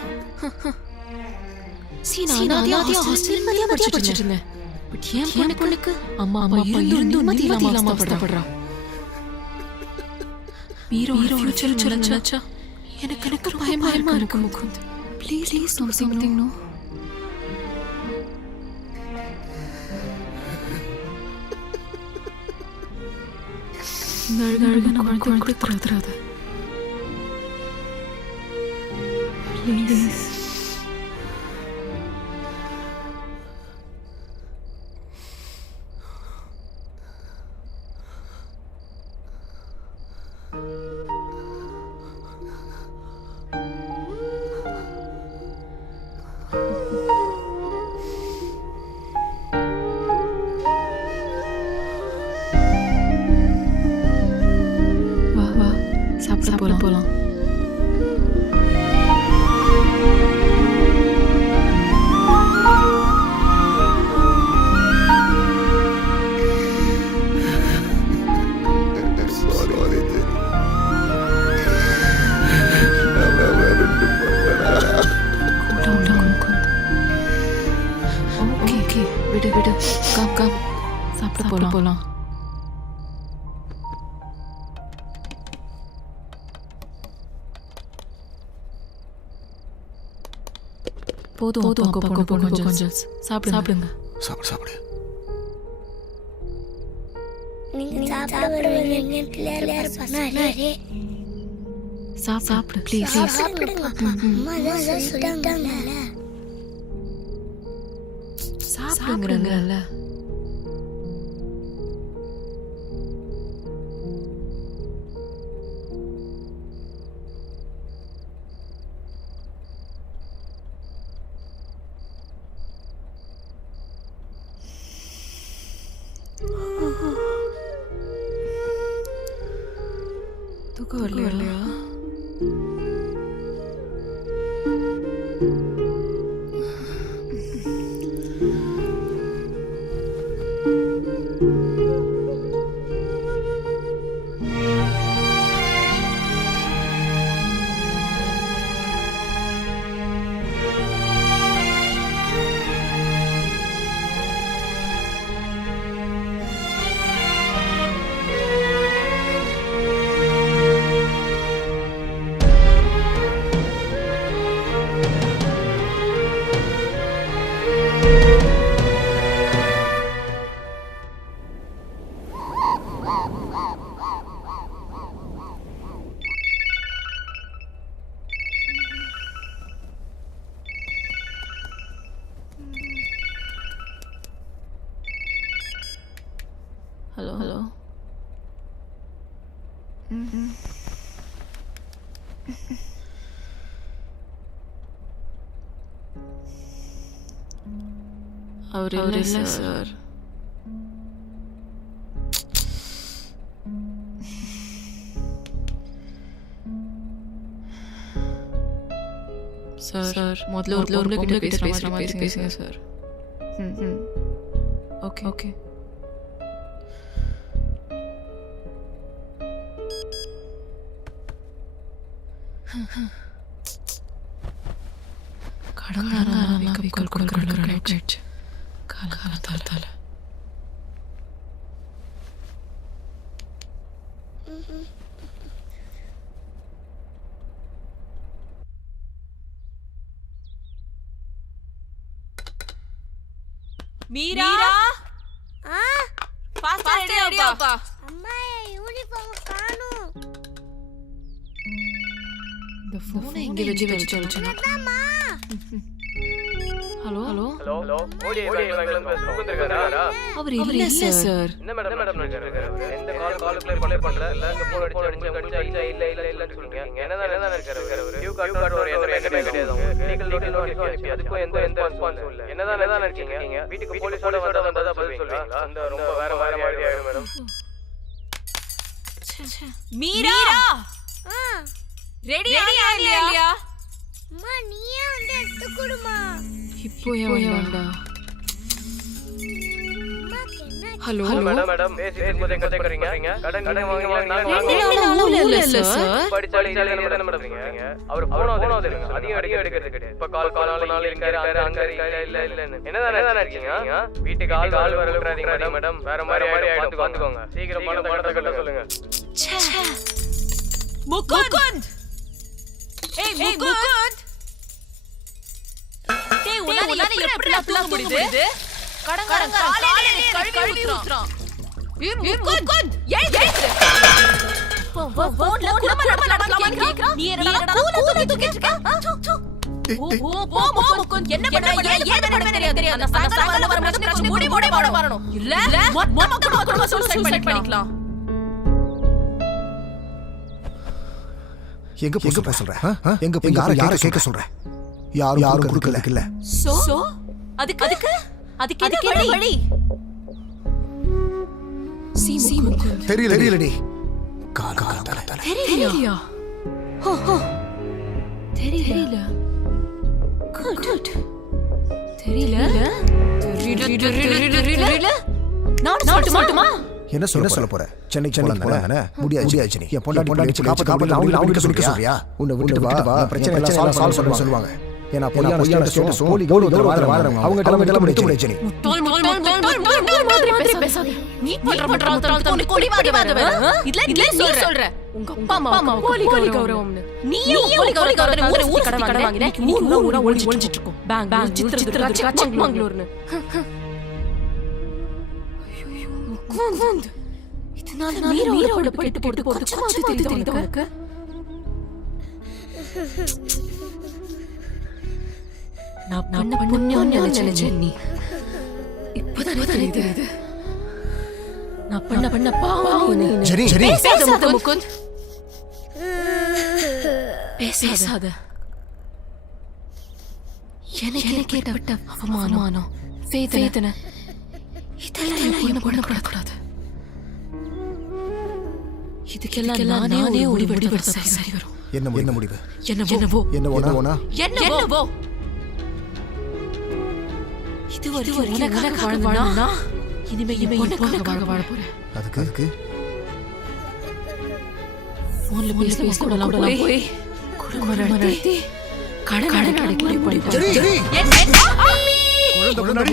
நான் ஹாஸ்டல் மதியா படிச்சிட்டு இருந்தேன். பட் ஏன் பொண்ணுக்கு அம்மா இருந்தும் நிம்மதியில்லாம படுறா. மீரோ ஃபியூச்சர் நினைச்சா எனக்கு பயமா இருக்கு முகுந்த். Please something no. நான் குழந்தை தராத. ப்ளீஸ். வா சாப்பிட போலாம். சாப்பிட்டு போலாம். போதும் அப்பா கொஞ்சம் சாப்பிடுங்க. சாப்பிடு. நீங்க சாப்பிட வருவீங்க பிள்ளையார் சொன்னாரே. சாப்பிடு ப்ளீஸ். சாப்பிடுங்கப்பா. அம்மா தான் சொல்லிட்டாங்கல்ல. சாப்பிடுங்கல்ல. தூக்கம் வரலையா? ஹலோ. அவர் இல்லை சார். சார் முதல்ல ஒரு கிட்ட பேசுங்க சார். ஓகே. காலத்தால மீரா ஃபாஸ்டா ரெடியாப்பா. அம்மா யூனிஃபார்ம் காணோம். இந்த ஃபோனை எங்க வச்சு அம்மா ஹலோ ஓடி வந்திருக்காரா? அவர் இல்ல சார். என்ன மேடம் இருக்காரு? எந்த கால் ப்ளே பண்ணல. இங்க போன் அடிச்சு இல்ல சொல்லுங்க. என்னதான் இருக்காரு அவரு? டியூ கார்டு ஒரு எந்த கிடையாது. லீகல் நோட்டீஸ் அதுக்கு எந்த ரெஸ்பான்ஸ் இல்ல. என்னதான் இருக்கீங்க? வீட்டுக்கு போலீஸோட வந்தா பதில் சொல்றீங்களா? அந்த ரொம்ப வேற ஐடியா மேடம். மீரா ரெடியா இல்லையா? அம்மா நீயே வந்து எடுத்து கொடுமா. இப்போ ஏன்டா? ஹலோ மேடம் பேசிட்டு போதே கத்துறீங்க. கடன் வாங்குறீங்க. நான் இல்ல சார். படிச்சாலே என்ன மேடம் இருக்கீங்க? அவர் போனது இல்லங்க. அதிகம் எடுக்கிறது கிடையாது. இப்ப கால் இருக்காரு அங்க இல்ல. என்னதான் இருக்கீங்க? வீட்டுக்கு ஆள் வரலங்கறீங்க மேடம். வேற மாதிரி பாத்துக்கோங்க. சீக்கிரம் பணத்தை கட்ட சொல்லுங்க. முகுந்த் ஏய் முகுந்த் டேய் உன்னால எப்படி தூங்க முடியுது? கடங்கடங்க காலையில கழுவி ஊத்துறான். ஏய் முகுந்த் ஏய் போன்ல குடும்ப நடக்கலாம்னு கேக்குறா. நீ என்னடா கூல தூக்கிட்டு இருக்க? போ முகுந்த் என்ன பண்ற? ஏன் தெரியாது. அந்த சாகல வர பிரச்சனை மூடி வரணும். இல்ல மொத்தமா சூசைட் பண்ணிக்கலாம். எங்க போய் சொல்ற? எங்க போய் யாரை கேட்க சொல்ற? யாரும் கொடுக்கல. சோ அதுக்கு என்ன வழி? தெரியலடி. தெரியலையா? தெரியல. குட். தெரியல. நான் சொல்லட்டுமா? என்ன சொல்ல போற? சென்னைக்கு போறானே முடியாச்சு. நீ என் பொண்டாட்டி காப்பாத்த அவங்க சொல்றியா? உன்னை விட்டுட்டு வா, பிரச்சனை எல்லாம் சால்வ் சொல்லுவாங்க. ஏன்னா பொய்யான ஸ்டேட்டஸ் போலி கௌரவ வாழறவங்க அவங்க கிளம்ப முடிச்சு நீ. மாதிரி பேசாத. நீ பண்ற உனக்கு கோடிவாத வேற. இல்ல நீ சொல்ற. உங்க அப்பா அம்மா கோலி கௌரவம்னு. நீயே கோலி கௌரவம் ஒரு ஊர் கடன் வாங்கின. ஊரா ஒளிஞ்சிட்டு இருக்கும். பேங்க் சித்திரதுர்கா சிக்மங்களூர்னு. ஐயோ இதனால நீரோட போட்டு கொஞ்சமாவது தெரியுது உனக்கு. நான் பண்ண புண்ணியம் நினைச்சேன் நீ. இப்போதான் தெரியுது. நான் பண்ண பாவம். சரி சரி பேசாத முகுந்த். பேசாத. எனக்கு கேட்ட அவமானம் வேதனை இதெல்லாம் என்ன பண்ணக்கூடாது. இதுக்கெல்லாம் நானே முடிவெடுத்தா சரி வரும். என்ன முடிவு? என்னவோ இது வரைக்கும் உனக்காக வாழ்ந்தா இனிமே உனக்காக வாழ போறேன். அதுக்கு போன்ல பேச கூடலாம் போய் குடும்பம் நடத்தி கடன் அடைக்க படிப்போம். சரி முன்னாடி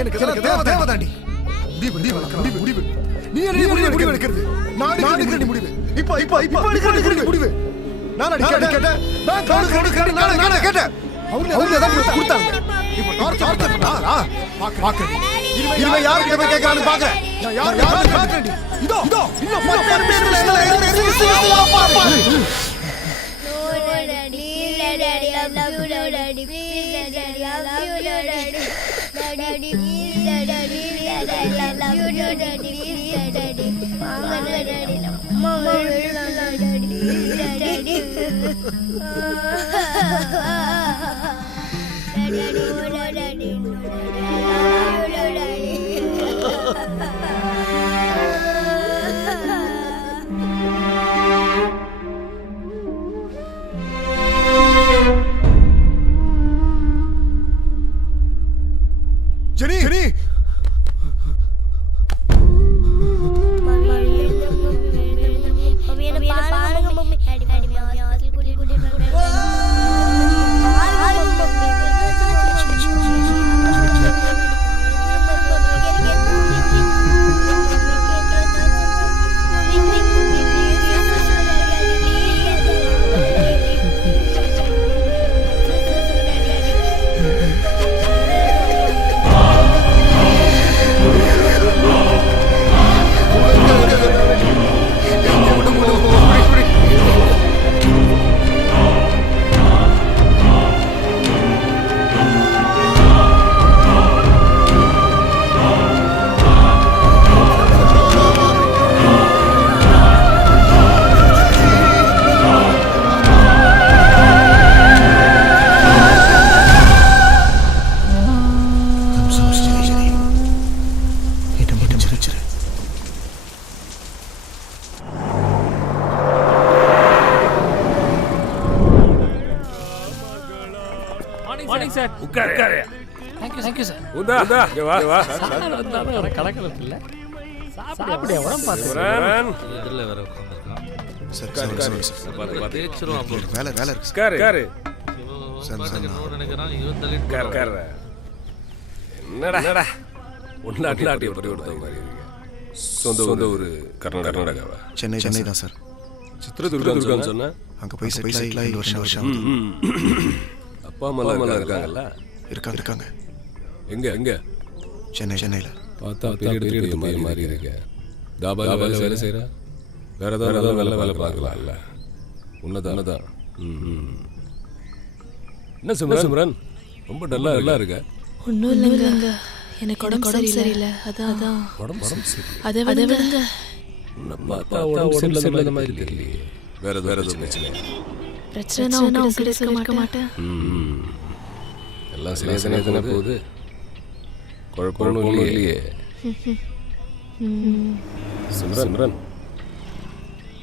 எனக்கு தேவதாண்டி முடிவு. நீ முடிவு எடுக்கிறது. நான் எடுக்கிற முடிவு. இப்போ எடுக்கிற முடிவு. நான் கேட்டேன். நான் கேட்டேன். அவங்க தான் கொடுத்தாங்க. இப்போ டார்ச்சர் பாக்குறேன். இனிமே யாருக்கு போய் கேட்கறான்னு பாக்குறேன். நான் யாரு பாக்குறேன். இதோ இன்னும் 10 பேர்ல என்ன பாப்பா. Daddy, I love you, Daddy. Please, Daddy, I love you, Daddy. Daddy, please, Daddy. I love you, Daddy. Please, Daddy. Mama, Daddy, Mama, Daddy, please, Daddy. Daddy, no, Daddy, I love you, Daddy. Jenny! Thank you sir. உதா இங்க வா. சார் வந்தாலும் கலக்கலப்பு இல்ல. சாப்பிடு உடம்பு பாத்து. இதுல வேற உட்கார்ந்திருக்கான். சரி தேய்ச்சிரும். வேலை இருக்கு. காரு நினைக்கிறான். இவன் தள்ளிட்டு என்னடா உள்நாட்டிய பரிவர்த்தனை மாதிரி இருக்கு. சொந்த ஊரு கர்நாடகாவா? சென்னை தான் சார். சித்திரதுர்கான்னு சொன்னா அங்க போய் செட்டில் ஆகி வருஷம் அப்பா அம்மா இருக்காங்கல்ல? இருக்காங்க. எங்க? சென்னையில. பார்த்தா பெரிய மாதிரி இருக்கு. தாபால வேலை செய்யற? வேற ஏதாவது வேலை பார்க்கலாம்ல? உன்னதான். என்ன சிம்ரன் ரொம்ப டல்லா இருக்க? ஒன்றும் இல்லைங்க, எனக்கு உடம்பு சரியில்லை. அதான் உடம்பு சரி. அதை விட உன்னை பார்த்தா உடம்பு சரியில்லாத மாதிரி தெரியலையே. வேற பிரச்சனை நான் இருக்க மாட்டேன். எல்லாம் சரியா தானே போகுது? குழப்பம் இல்லையே. சிம்ரன்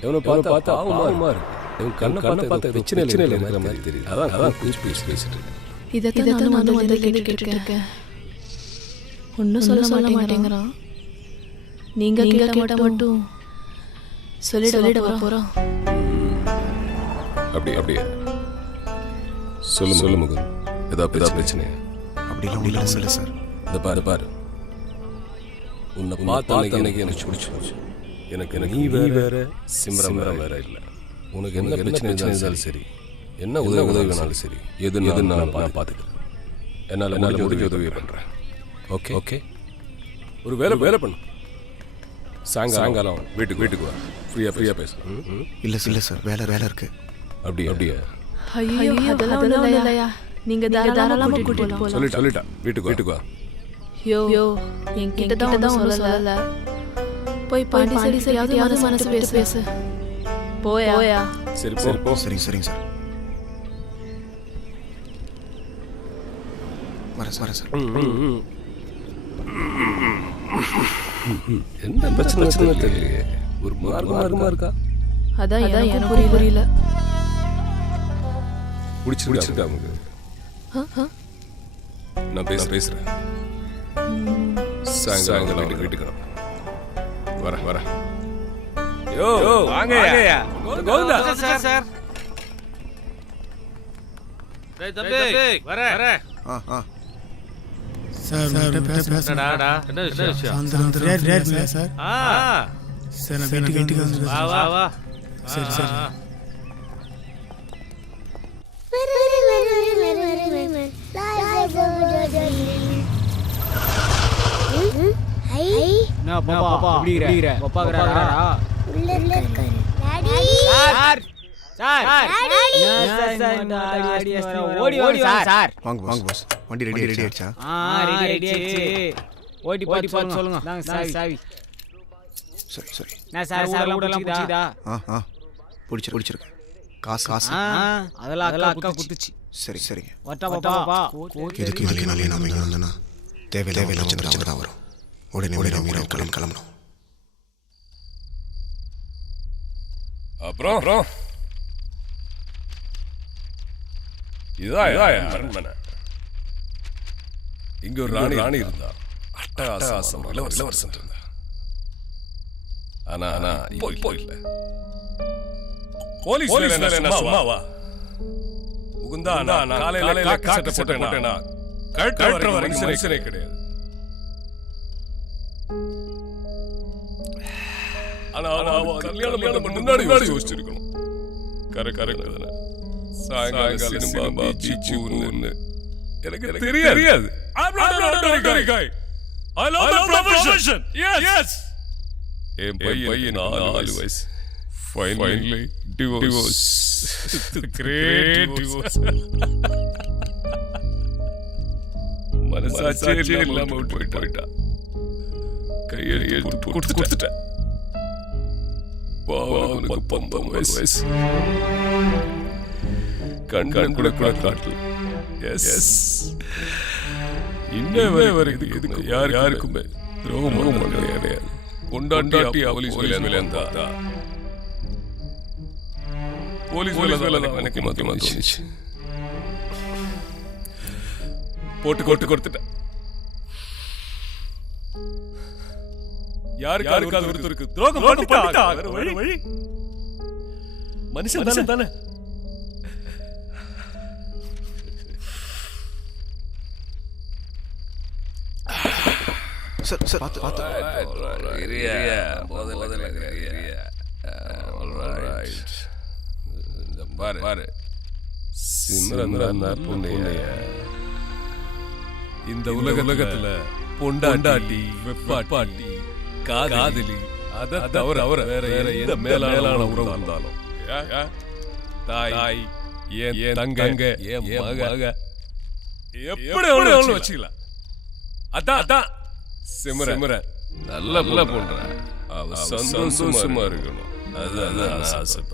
எவனை பார்த்தா பாவமா இருக்கு. இவன் கண்ணை பார்த்த பிரச்சனை இல்லை மாதிரி தெரியுது. அதான் பேசிட்டு இதைத்தான் நானும் வந்து கேட்டுட்டு இருக்கேன். ஒன்றும் சொல்ல மாட்டேங்கிறான். நீங்க கேட்ட மட்டும் சொல்லிட போறோம். அப்படியே சொல்லு முகுந்த். ஏதாவது பிரச்சனை? அப்படிலாம் இல்லை சார். இந்த பாரு உன்னை பார்த்த அன்னைக்கு எனக்கு பிடிச்சிருச்சு. எனக்கு நீ வேற சிம்ரன் வேற இல்லை. உனக்கு என்ன பிரச்சனை இருந்தாலும் சரி, என்ன உதவி வேணாலும் சரி, எது நான் பார்த்துக்கிறேன். என்னால் முடிஞ்ச உதவியை பண்ணுறேன். ஓகே ஒரு வேலை பண்ணு. சாயங்காலம் வீட்டுக்கு வா. ஃப்ரீயாக பேச. இல்லை சார், வேலை இருக்கு. அப்படியா? ஐயோ அதெல்லாம் இல்லையா, நீங்க தாராளமா கூட்டிட்டு போலாம். சொல்லிட்டா வீட்டுக்கு வா. யோ என்கிட்ட தான் சொல்லல. போய் சரியாவது மனசு பேசு. போயா. சரி போ. சரிங்க சார். வரேன் சார். என்ன பிரச்சனை தெரியலையே, ஒரு மார்க்கமா இருக்கா? அதான் எனக்கு புரியல. பிடிச்சிருக்கா உங்களுக்கு? நான் பேசுறேன். சாயங்காலம் வீட்டுக்கு வரேன். யோ வாங்கயா. கோவிந்தா சார். டேய் தம்பி வரேன். சார் என்னடா என்ன விஷயம்? அந்த ரேட் சார். சார் நான் வீட்டுக்கு வந்து வா. சரி. நான் பாப்பா இப்படிங்கற பாப்பா கறடா உள்ள இருக்காரு. சார் ஓடி சார். வாங்க பாஸ். வண்டி ரெடி ஆயிடுச்சா? ரெடி ஆயிடுச்சு. ஓடி பார்த்து சொல்லுங்க. நாங்க சாவி. சரி. நான் சார் ஊடலாம் புடிச்சதா? பிடிச்சிருக்கு. காசு அதெல்லாம் அக்கா குடுத்துச்சு. சரி. வட்டா பாப்பா. இதுக்கு நாளே நாம இங்க வந்தனா தேவையில்லை பிரச்சனை தான் வரும். உடனே நம்ம கிளம்பணும். அப்புறம் இதான் அரண்மனை. இங்க ஒரு ராணி இருந்தா. அட்டகாசம் இளவரசன் இருந்தா. ஆனா இப்போ இல்ல. போலீஸ் வேலை சும்மாவா? முகுந்தா நான் காலையில காக்க சட்டை போட்டேனா கழட்ட வர மனுஷனே கிடையாது. ஆனா கல்யாணம் முன்னாடி யோசிச்சிருக்கணும். கரெக்ட் தானே? சாயங்காலம் சினிமா பீச்சுன்னு எனக்கு தெரியாது. I'm not an ordinary guy. I love the profession. Yes. என் பையன் 4 வயசு. Finally divorce. Great divorce. மனசாட்சியே இல்லாம விட்டு போயிட்டா. கையெழுத்து கொடுத்துட்டேன். பாவம் 19 வயசு. கண் கூட காட்டல. எஸ் இன்னவே வரைக்கும் இதுக்கு யாருக்குமே துரோகம் கிடையாது. கொண்டாட்டி போலீஸ் வேலை இருந்தா போலீஸ் வேலை எனக்கு மாத்தி போட்டு கொடுத்துட்டேன். யாருக்காவது ஒருத்தருக்கு துரோகம் பண்ணிட்டா வழி மனுஷன் தானே. சார் பார்த்து பாரு சிம்ரன் இந்த உலகத்துல பொண்டாட்டி வெப்பாட்டி காதலி அத தவிர வேற எந்த மேலான உறவு இருந்தாலும் தாய் என் தங்க என் மக எப்படி வச்சுக்கலாம். அதான் சிம்ரன் நல்ல பொண்ணு. அவ சந்தோஷமா இருக்கணும். அதான் ஆசைப்ப.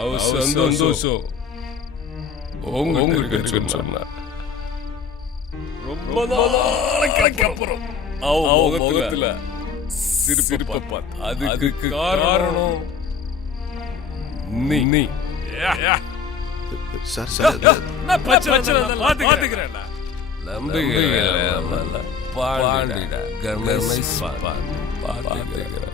அவ சந்தோஷம் உங்களுக்கு சொன்னா ரொம்ப நாளைக்கு அப்புறம் அவ முகத்துல சிரிப்ப பார்த்து அதுக்கு காரணம் நீ. சார் நான் பாத்துக்கிறேன். நம்பிக்கை பாண்டிடா கர்ணனை பாத்துக்கிறேன்.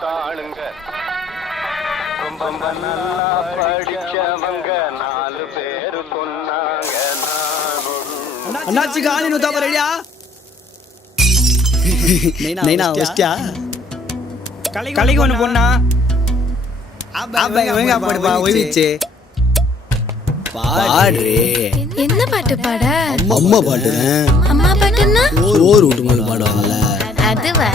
முட்டாளுங்க ரொம்ப நல்லா படிச்சவங்க 4 பேரு சொன்னாங்க அண்ணாச்சி காணி நூத்தா ரெடியா நைனா வெஸ்டியா கலைக்கு ஒன்று பொண்ணா ஒழுங்கா பாடுப்பா ஒழிச்சு பாடு. என்ன பாட்டு பாட? அம்மா பாட்டுறேன். அம்மா பாட்டுன்னா சோறு விட்டு பாடுவாங்கல்ல அதுவா?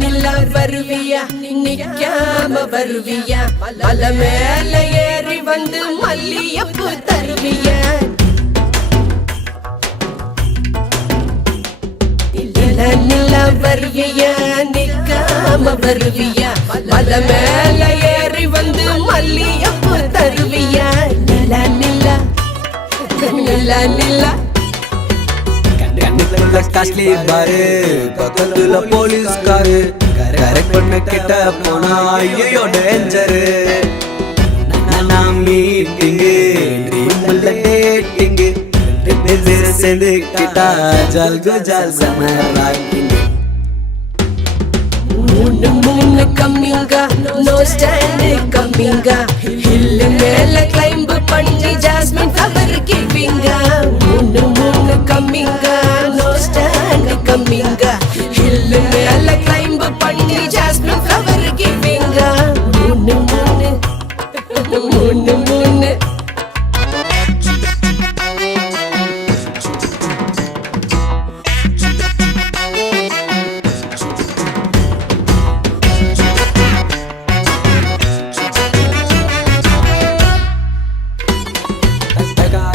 நிலா வருவியா நிக்காம வருவியா மலை மேல ஏறி வந்து மல்லியப்பூ தருவியா நிலா வருவியா நிக்காம வருவியா மலை மேல ஏறி வந்து மல்லியப்பூ தருவியா நிலா நிலா நிலா நிலா கண்ணுக்குள்ள காஸ்ட்லி பாரு பக்கத்துல போலீஸ்காரு கரெக்ட் பண்ண கிட்ட போனா ஐயோ டேஞ்சரு நான் மீட்டிங்கு ட்ரீம்ல டேட்டிங்கு சேர்ந்து கிட்டா ஜல்கு ஜல் சமராக்கிங்க மூணு கம்மிங்க நோ ஸ்டாண்ட் கம்மிங்க ஹில் மேல கிளைம்ப் பண்ணி ஜாஸ்மின் ஃப்ளவர் கிவிங்க மூணு கம்மிங்க நோ ஸ்டாண்ட் கம்மிங்க ஹில் மேல கிளைம்ப் பண்ணி ஜாஸ்மின் ஃப்ளவர் கிவிங்க மூணு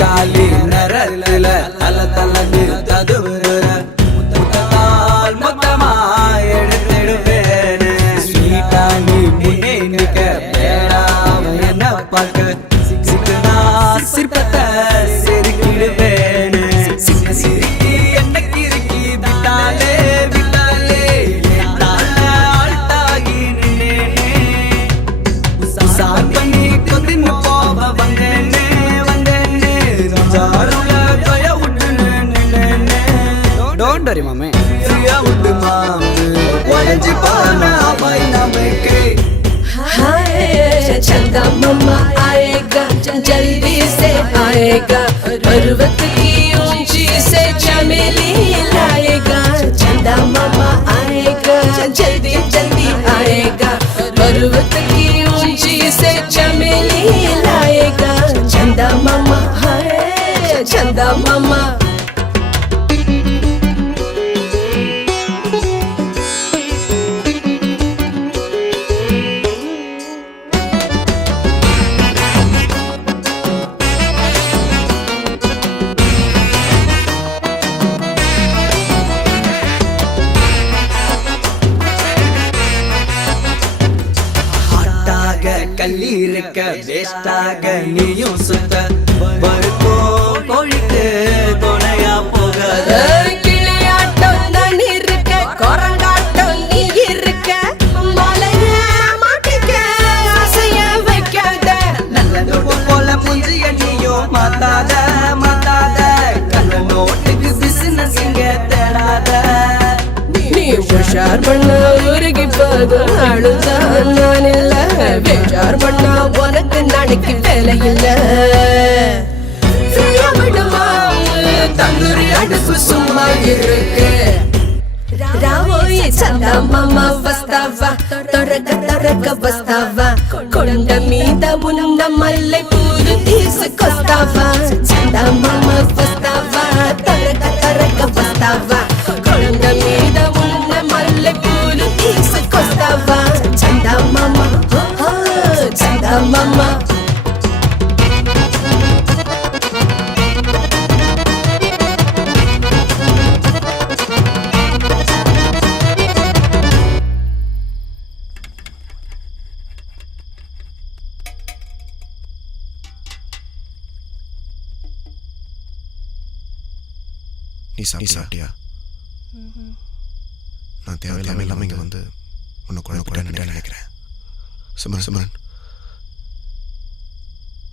காலி நரல தல தலன்னு ததுவுற முத்தால் மொத்தமா எடுத்துடுவேன் ஸ்வீட்டா நீ முன்னே நிக்க வேடாம என்ன பார்க்க சிக்கனா சிற்பத்தை செருக்கிடுவேன் சிரிக்கி என்ன கிறுக்கி விட்டாலே விட்டாலே ஆழ்த்தாகி நின்னேனே சாத்தனி கொதின்னு போவ வந்தேனே Don't worry, mama. Free out the mom. What you gonna buy now, make it? हाय चंदा मम्मा आएगा जल्दी से आएगा पर्वत की ऊंची से चमेली लाएगा चंदा मम्मा आएगा जल्दी जल्दी आएगा पर्वत की ऊंची से चमेली लाएगा चंदा मम्मा हाय चंदा मम्मा கல்லி இருக்க வேஸ்டாக நீயும் சுத்த பருக்கோ கோழிக்கு துணையா போகாத கிளியாட்டம் தான் இருக்க குரங்காட்டம் நீ இருக்க மலைய மாட்டிக்க அசைய வைக்காத நல்லது போல புஞ்சிய நீயும் மாத்தாத மாத்தாத கண்ண நோட்டுக்கு பிசினஸ் இங்க தேடாத நீ உஷார் பண்ண உருகி போதும் அழுதான் நான் இல்ல வேஷார் பண்ணா உனக்கு நாளைக்கு வேலை இல்ல விடுமா தந்தூரி அடுப்பு சும்மா இருக்கு ராவோயே சந்தா மாமா வஸ்தாவா தொடக்க வஸ்தாவா கொண்ட மீத உன்ன மல்லை பூரு తీసుకొస్తావా சந்தா மாமா வஸ்தாவா தொடக்க வஸ்தாவா கொண்ட மீத உன்ன மல்லை பூரு తీసుకొస్తావా சந்தா மாமா சந்தா மாமா நீ சாப்பிட்டியா? நான் தேவையில்லாம இல்லாமல் இங்கே வந்து உன்னை குழப்பிட்டேன்னு நினைக்கிறேன். சிமரன்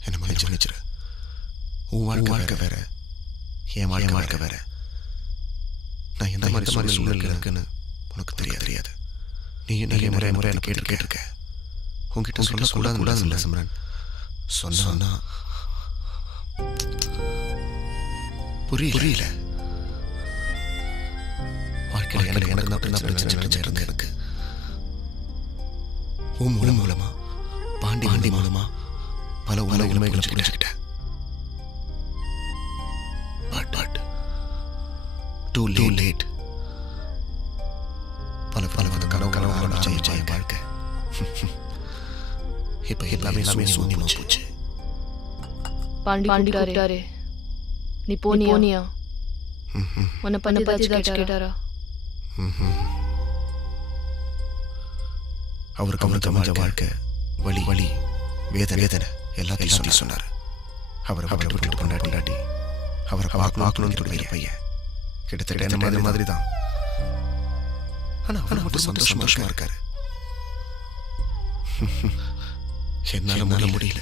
என்னை மன்னிச்சிரு. உன் வாழ்க்கை வேற, என் வாழ்க்கை வேற. நான் எந்த மாதிரி சூழ்நிலை இருக்குன்னு உனக்கு தெரியாது. நீ நிறைய முறை எனக்கு கேட்டிருக்க. உங்ககிட்ட சொல்லக்கூடாது இல்லை சிம்ரன். சொன்னா புரியல. வாழ்க்கையில் எனக்கு தான் பிரச்சனை இருக்கு. மூலமா பாண்டி மூலமா பல உண்மைகளை புரிஞ்சுக்கிட்டேன். But too late. பல கனவு ஆரம்பிச்ச என் வாழ்க்கை இப்ப எல்லாமே சூன்யமா போச்சு. பாண்டி கூப்பிட்டாரு. நீ போனியா? உன்னை பத்தி கேட்டாரா? அவருக்கு அமைஞ்ச வாழ்க்கை வலி வேதனை எல்லாத்தையும் சொன்னார். அவரை விட்டு கொண்டாட்டி அவரை பார்க்கணும்னு சொல்லுற பையன் கிட்டத்தட்ட என்ன மாதிரி தான். ஆனா அவர் மட்டும் சந்தோஷமா இருக்காரு. என்னால முடியல.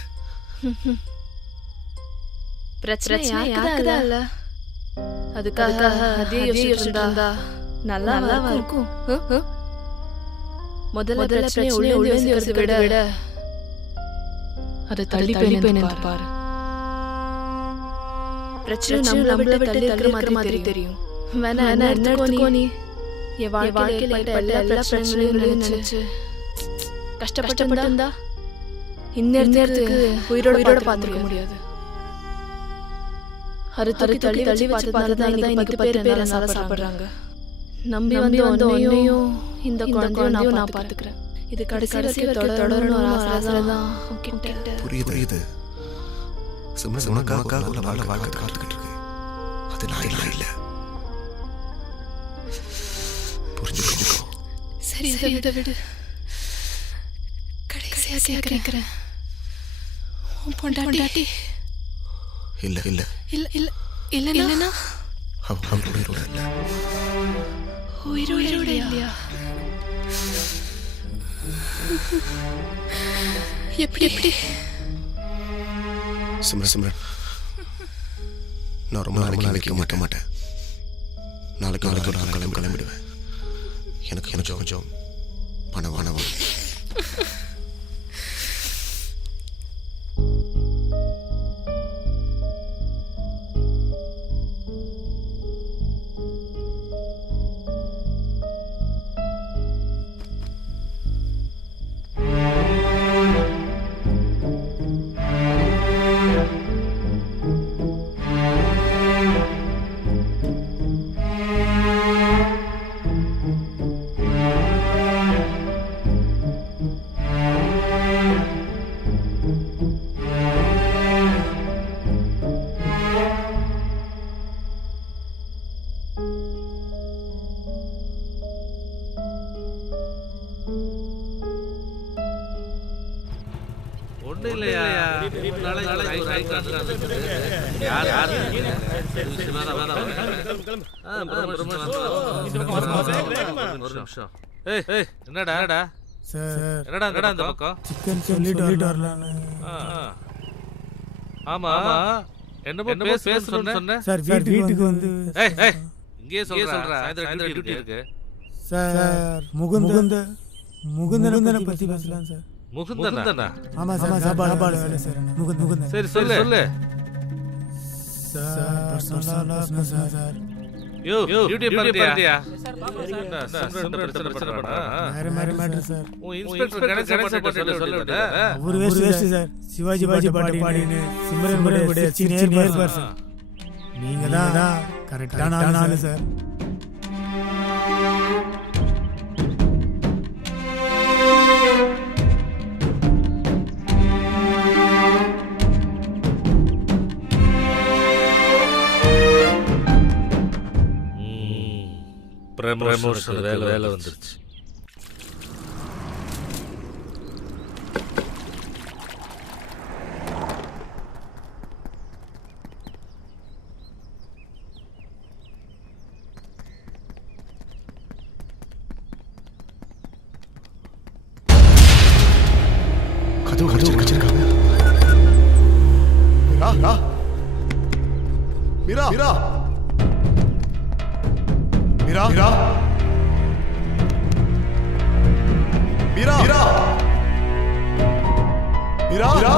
பிரச்சனை யாருக்குதான் இல்ல. அதுக்காக அதே யோசிச்சுட்டு இருந்தா நல்லா இருக்கும். முதல்ல பிரச்சனை ஒளிந்து யோசிக்கிறத விட அதை தள்ளி போய் பாரு. பிரச்சனை நம்மள விட்டு இருக்கிற மாதிரி தெரியும். வேணா என்ன எடுத்துக்கோ. நீ என் வாழ்க்கையில எல்லா பிரச்சனைகளையும் நினைச்சு கஷ்டப்பட்டு இருந்தா இந்நேரத்துக்கு உயிரோட பார்த்துக்க முடியாது. தள்ளி வச்சு பார்த்ததால இன்னைக்கு 10 பேர் நல்லா சாப்பிடுறாங்க. நம்பி வந்து உன்னையும் இந்த குழந்தையும் நான் பார்த்துக்கிறேன். இது கடைசி தொடரணும் ஒரு ஆசை தான். புரியுது. உனக்காக வாழ்க்கை காத்துக்கிட்டு இருக்கு. அது நான் இல்ல. புரிஞ்சுக்கோ. சரி விடு. கடைசியா கேட்கிறேன். உன் பொண்டாட்டி இல்லைன்னா உயிரோட இல்லையா? எப்படி? சிம்ரன், நான் ரொம்ப நாளைக்கு வைக்க மாட்டேன். நாளைக்கு ஒரு கிளம்பிடுவேன். எனக்கு கொஞ்சம் பணம். ஒண்ணு இல்லையா? என்னடா இந்த பக்கம் சிக்கன் சொல்லிட்டு வரலான்னு. ஆமா என்னமோ பேசணும்னு சொன்னேன் சார். வீட்டுக்கு வந்து இங்கே சொல்றேன். டியூட்டி இருக்கு சார். முகுந்தனை பத்தி பேசலாம் சார். முகுந்தனா? ஆமா சார். சாப்பாடு வேலை சார். முகுந்தன். சரி சொல்லு சார். சார் யோ டியூட்டி பண்ணியா? சார். இன்ஸ்பெக்டர் கணேசன் பட்டேல் சொல்லுடா. ஒரு வேஸ்ட் சார். சிவாஜி பாடின்னு சிம்ரன் கூட நேர் சார். நீங்க தான் கரெக்டான ஆளு சார். ப்ரமோஷன் வேலை வந்துருச்சு. கதவு வச்சிருக்காங்க. மீரா மீரா மீரா மீரா மீரா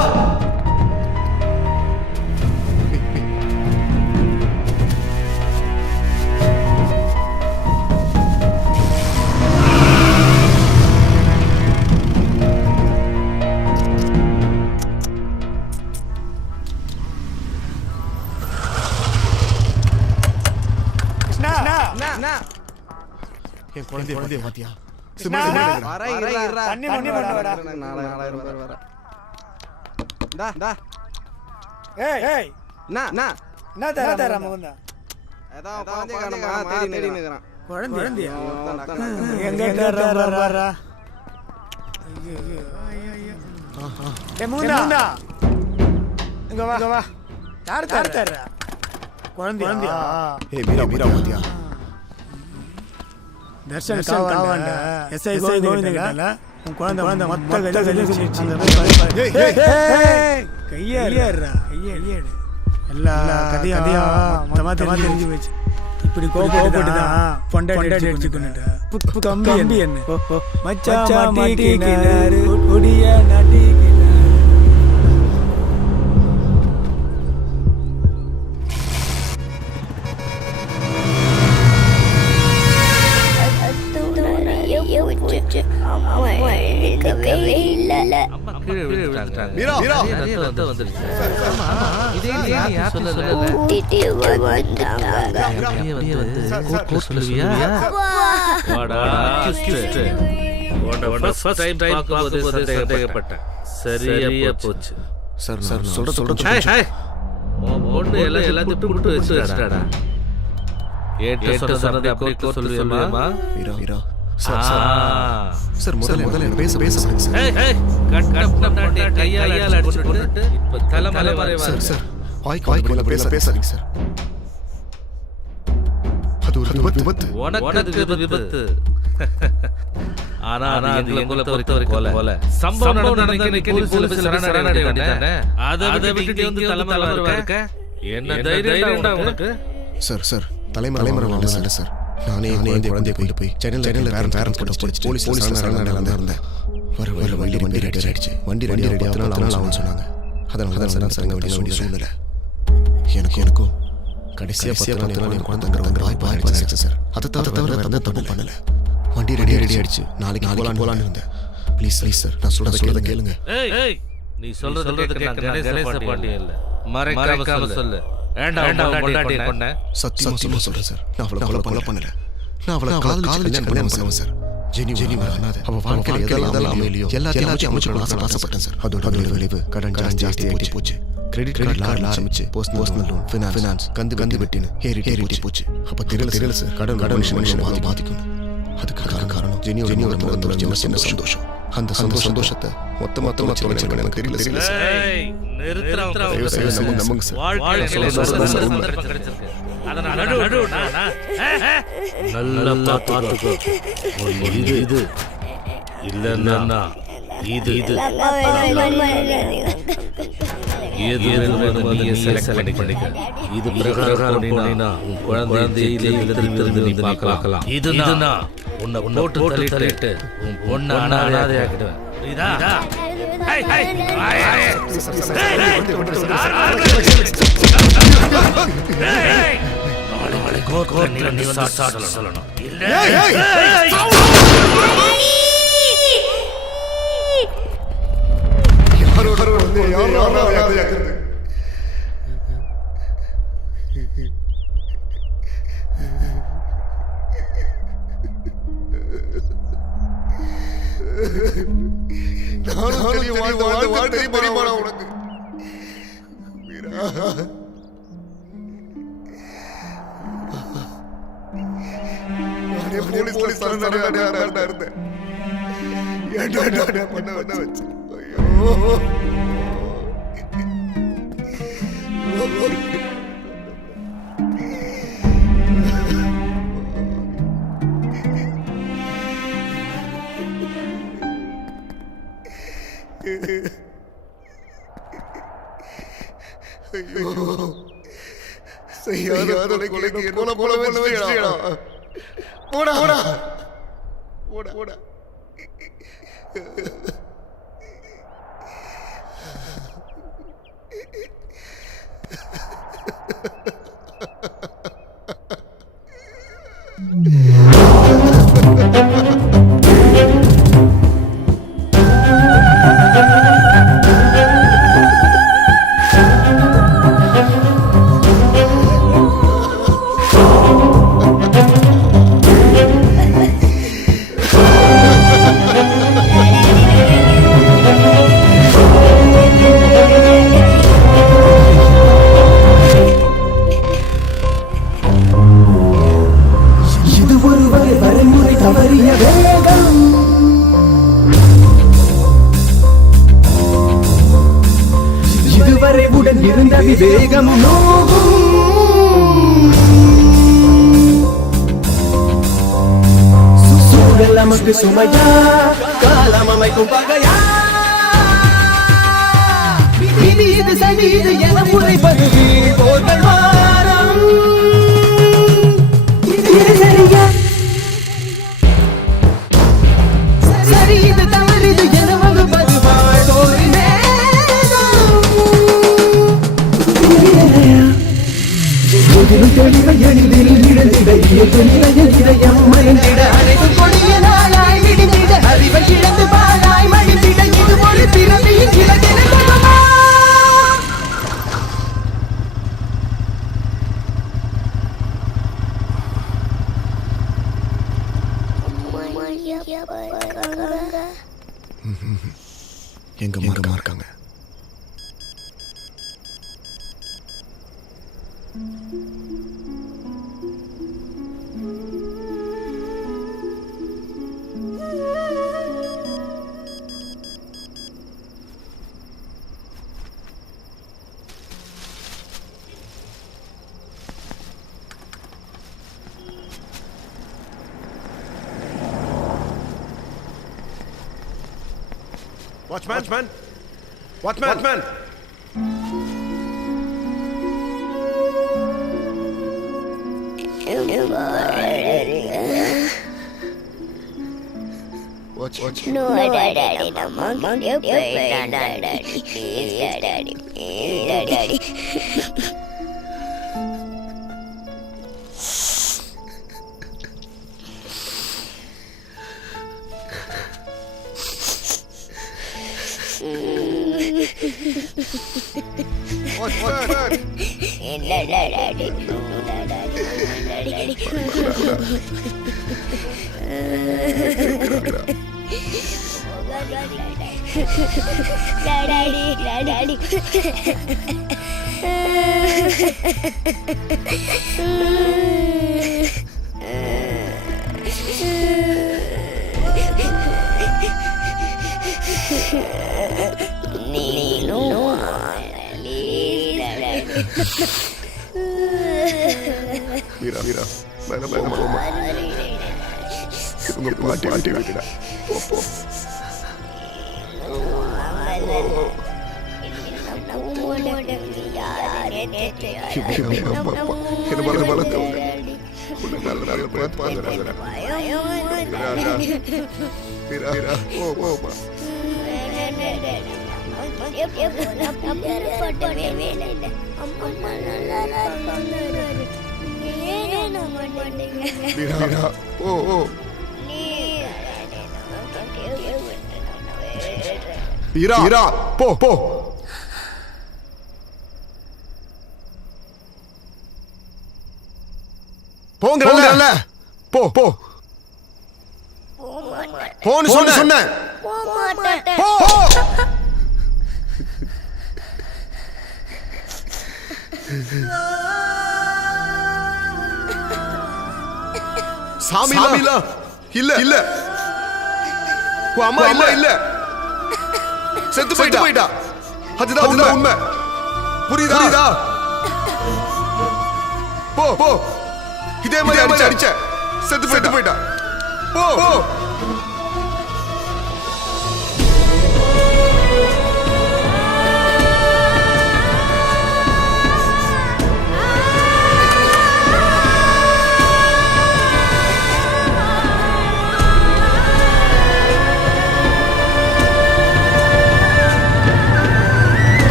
என் குழந்தைய பாத்தியா? தர்ஷன் காவாண்ட எஸ்ஐ கோவிந்த கிட்டல உன் குழந்தை மொத்த கையேறா கையேடு எல்லா கதையும் மொத்தமா தெரிஞ்சு போச்சு. இப்படி கோபப்பட்டு தான் பொண்டாட்டி அடிச்சுக்கொண்டு கம்பி என்ன மச்சான் மாட்டிக்கினாரு ஒடிய நாட்டிக்கினாரு. சரியா போச்சு. எல்லாத்தையும் வச்சுட்டாடா. சொல்லுவியம்மா சார் முதல்ல என்ன பேச சார் வாய்க்கு பேசாதீங்க சார். அது ஒரு விபத்து. விபத்து. ஆனா கொலை சம்பவம் என்ன தைரியம் உனக்கு? சார் தலைமறை சார் நானே குழந்தைய கொண்டு போய் சென்னையில் பேரண்ட்ஸ் கூட போலீஸ் இருந்தேன். வர வண்டி ரெடி ஆயிடுச்சு. வண்டி ரெடி ஆகும் சொன்னாங்க. அதனால சரங்க வேண்டிய சூழ்நிலை எனக்கும் கடைசியாக 10 நாள் என் குழந்தைங்கிற வாய்ப்பு ஆயிடுச்சு சார். அதை தவிர வேறு தப்பு பண்ணல. வண்டி ரெடி ஆயிடுச்சு. நாளைக்கு போலான்னு இருந்தேன். ப்ளீஸ் சார் நான் சொல்றதை கேளுங்க. நீ சொல்றதுக்கு கணேச பாண்டியன் இல்ல, மறைக்காம சொல்லு. சத்தியமா சொல்றேன் சார். நான் அவளை கொலை பண்ணல. நான் அவளை காதலிச்சு கல்யாணம் பண்ணுவேன் சார். அவ வாழ்க்கையில எதெல்லாம் அமையலையோ எல்லாத்தையும் அமைச்சு ஆசைப்பட்டேன் சார். அதோட விளைவு கடன் ஜாஸ்தி போச்சு. கிரெடிட் கார்டுல ஆரம்பிச்சு பர்சனல் லோன், ஃபினான்ஸ் கந்து வெட்டின்னு ஏறி போச்சு. அப்ப தெரியல சார் கடன் மனுஷன் பாதிக்கும். அதுக்கு காரணம் ஜெனியோட ஒரு சின்ன சந்தோஷம். அந்த சந்தோஷத்தை மொத்தமா எனக்கு தெரியல இது இல்லன்னா இது இது பிரகாரம் குழந்தையை பார்க்கலாம். இதுனா உன்னை போட்டு தள்ளிட்டு உன் பொண்ணு அனாதையாக்கிடுவேன். சொல்லணும் போடா போடா போடா போடா. இது ஒரு வகை வரைமுறை தவறிய வேகம். இதுவரை உடன் இருந்த விவேகம் நோகும். சூழல் நமக்கு சுமையா, காலம் அமைக்கும் பகையா. விதி இது சதி இது என உரைப்பது போர்கள் வாரம். இது சரியா, சரி இது தவறு இது என வகுப்பது வாழ்வோரின் முதிரும் தெளிவை எளிதில் இழந்திட இயற்கை நிலையில் இதயம் மறைந்திட அனைத்து கொடிய நாளாய் விடுந்திட அறிவை இழந்து பாழாய் மடிந்திட இது ஒரு திறமையின் இலக்கின எங்க மார்க்கமா இருக்காங்க. Watchman! Watchman! Watch. No, Daddy, no, Mom, you play, Daddy. Please, Daddy, please, Daddy. Daddy. Mira, mamá. Tunggu பாட்டி விட்டுடா. Ira, po. போங்கறல்ல போ போன்னு சொன்னேன் போ சாமிலா இல்ல அம்மா இல்ல செத்து போயிட்டா அதுதான் உண்மை புரியுதா போ இதே மாதிரி அடிச்ச செத்து போயிட்டா போ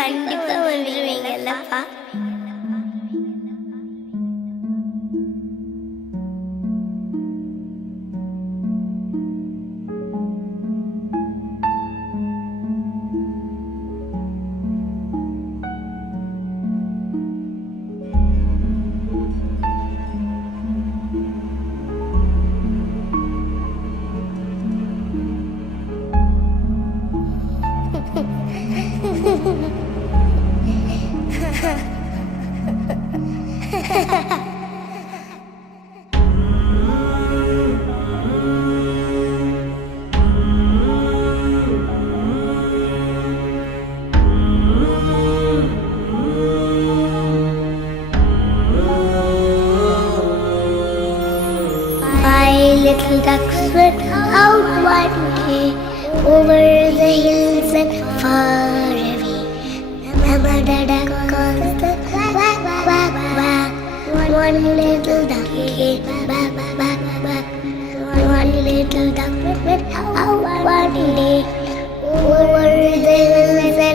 கண்டிப்பா வந்துருவீங்கல்லப்பா. Little ducks went out one day over the hills and far away. Mama duck calls the quack, quack, quack. One little duck came back, back, back. One little duck went out one day over the hills and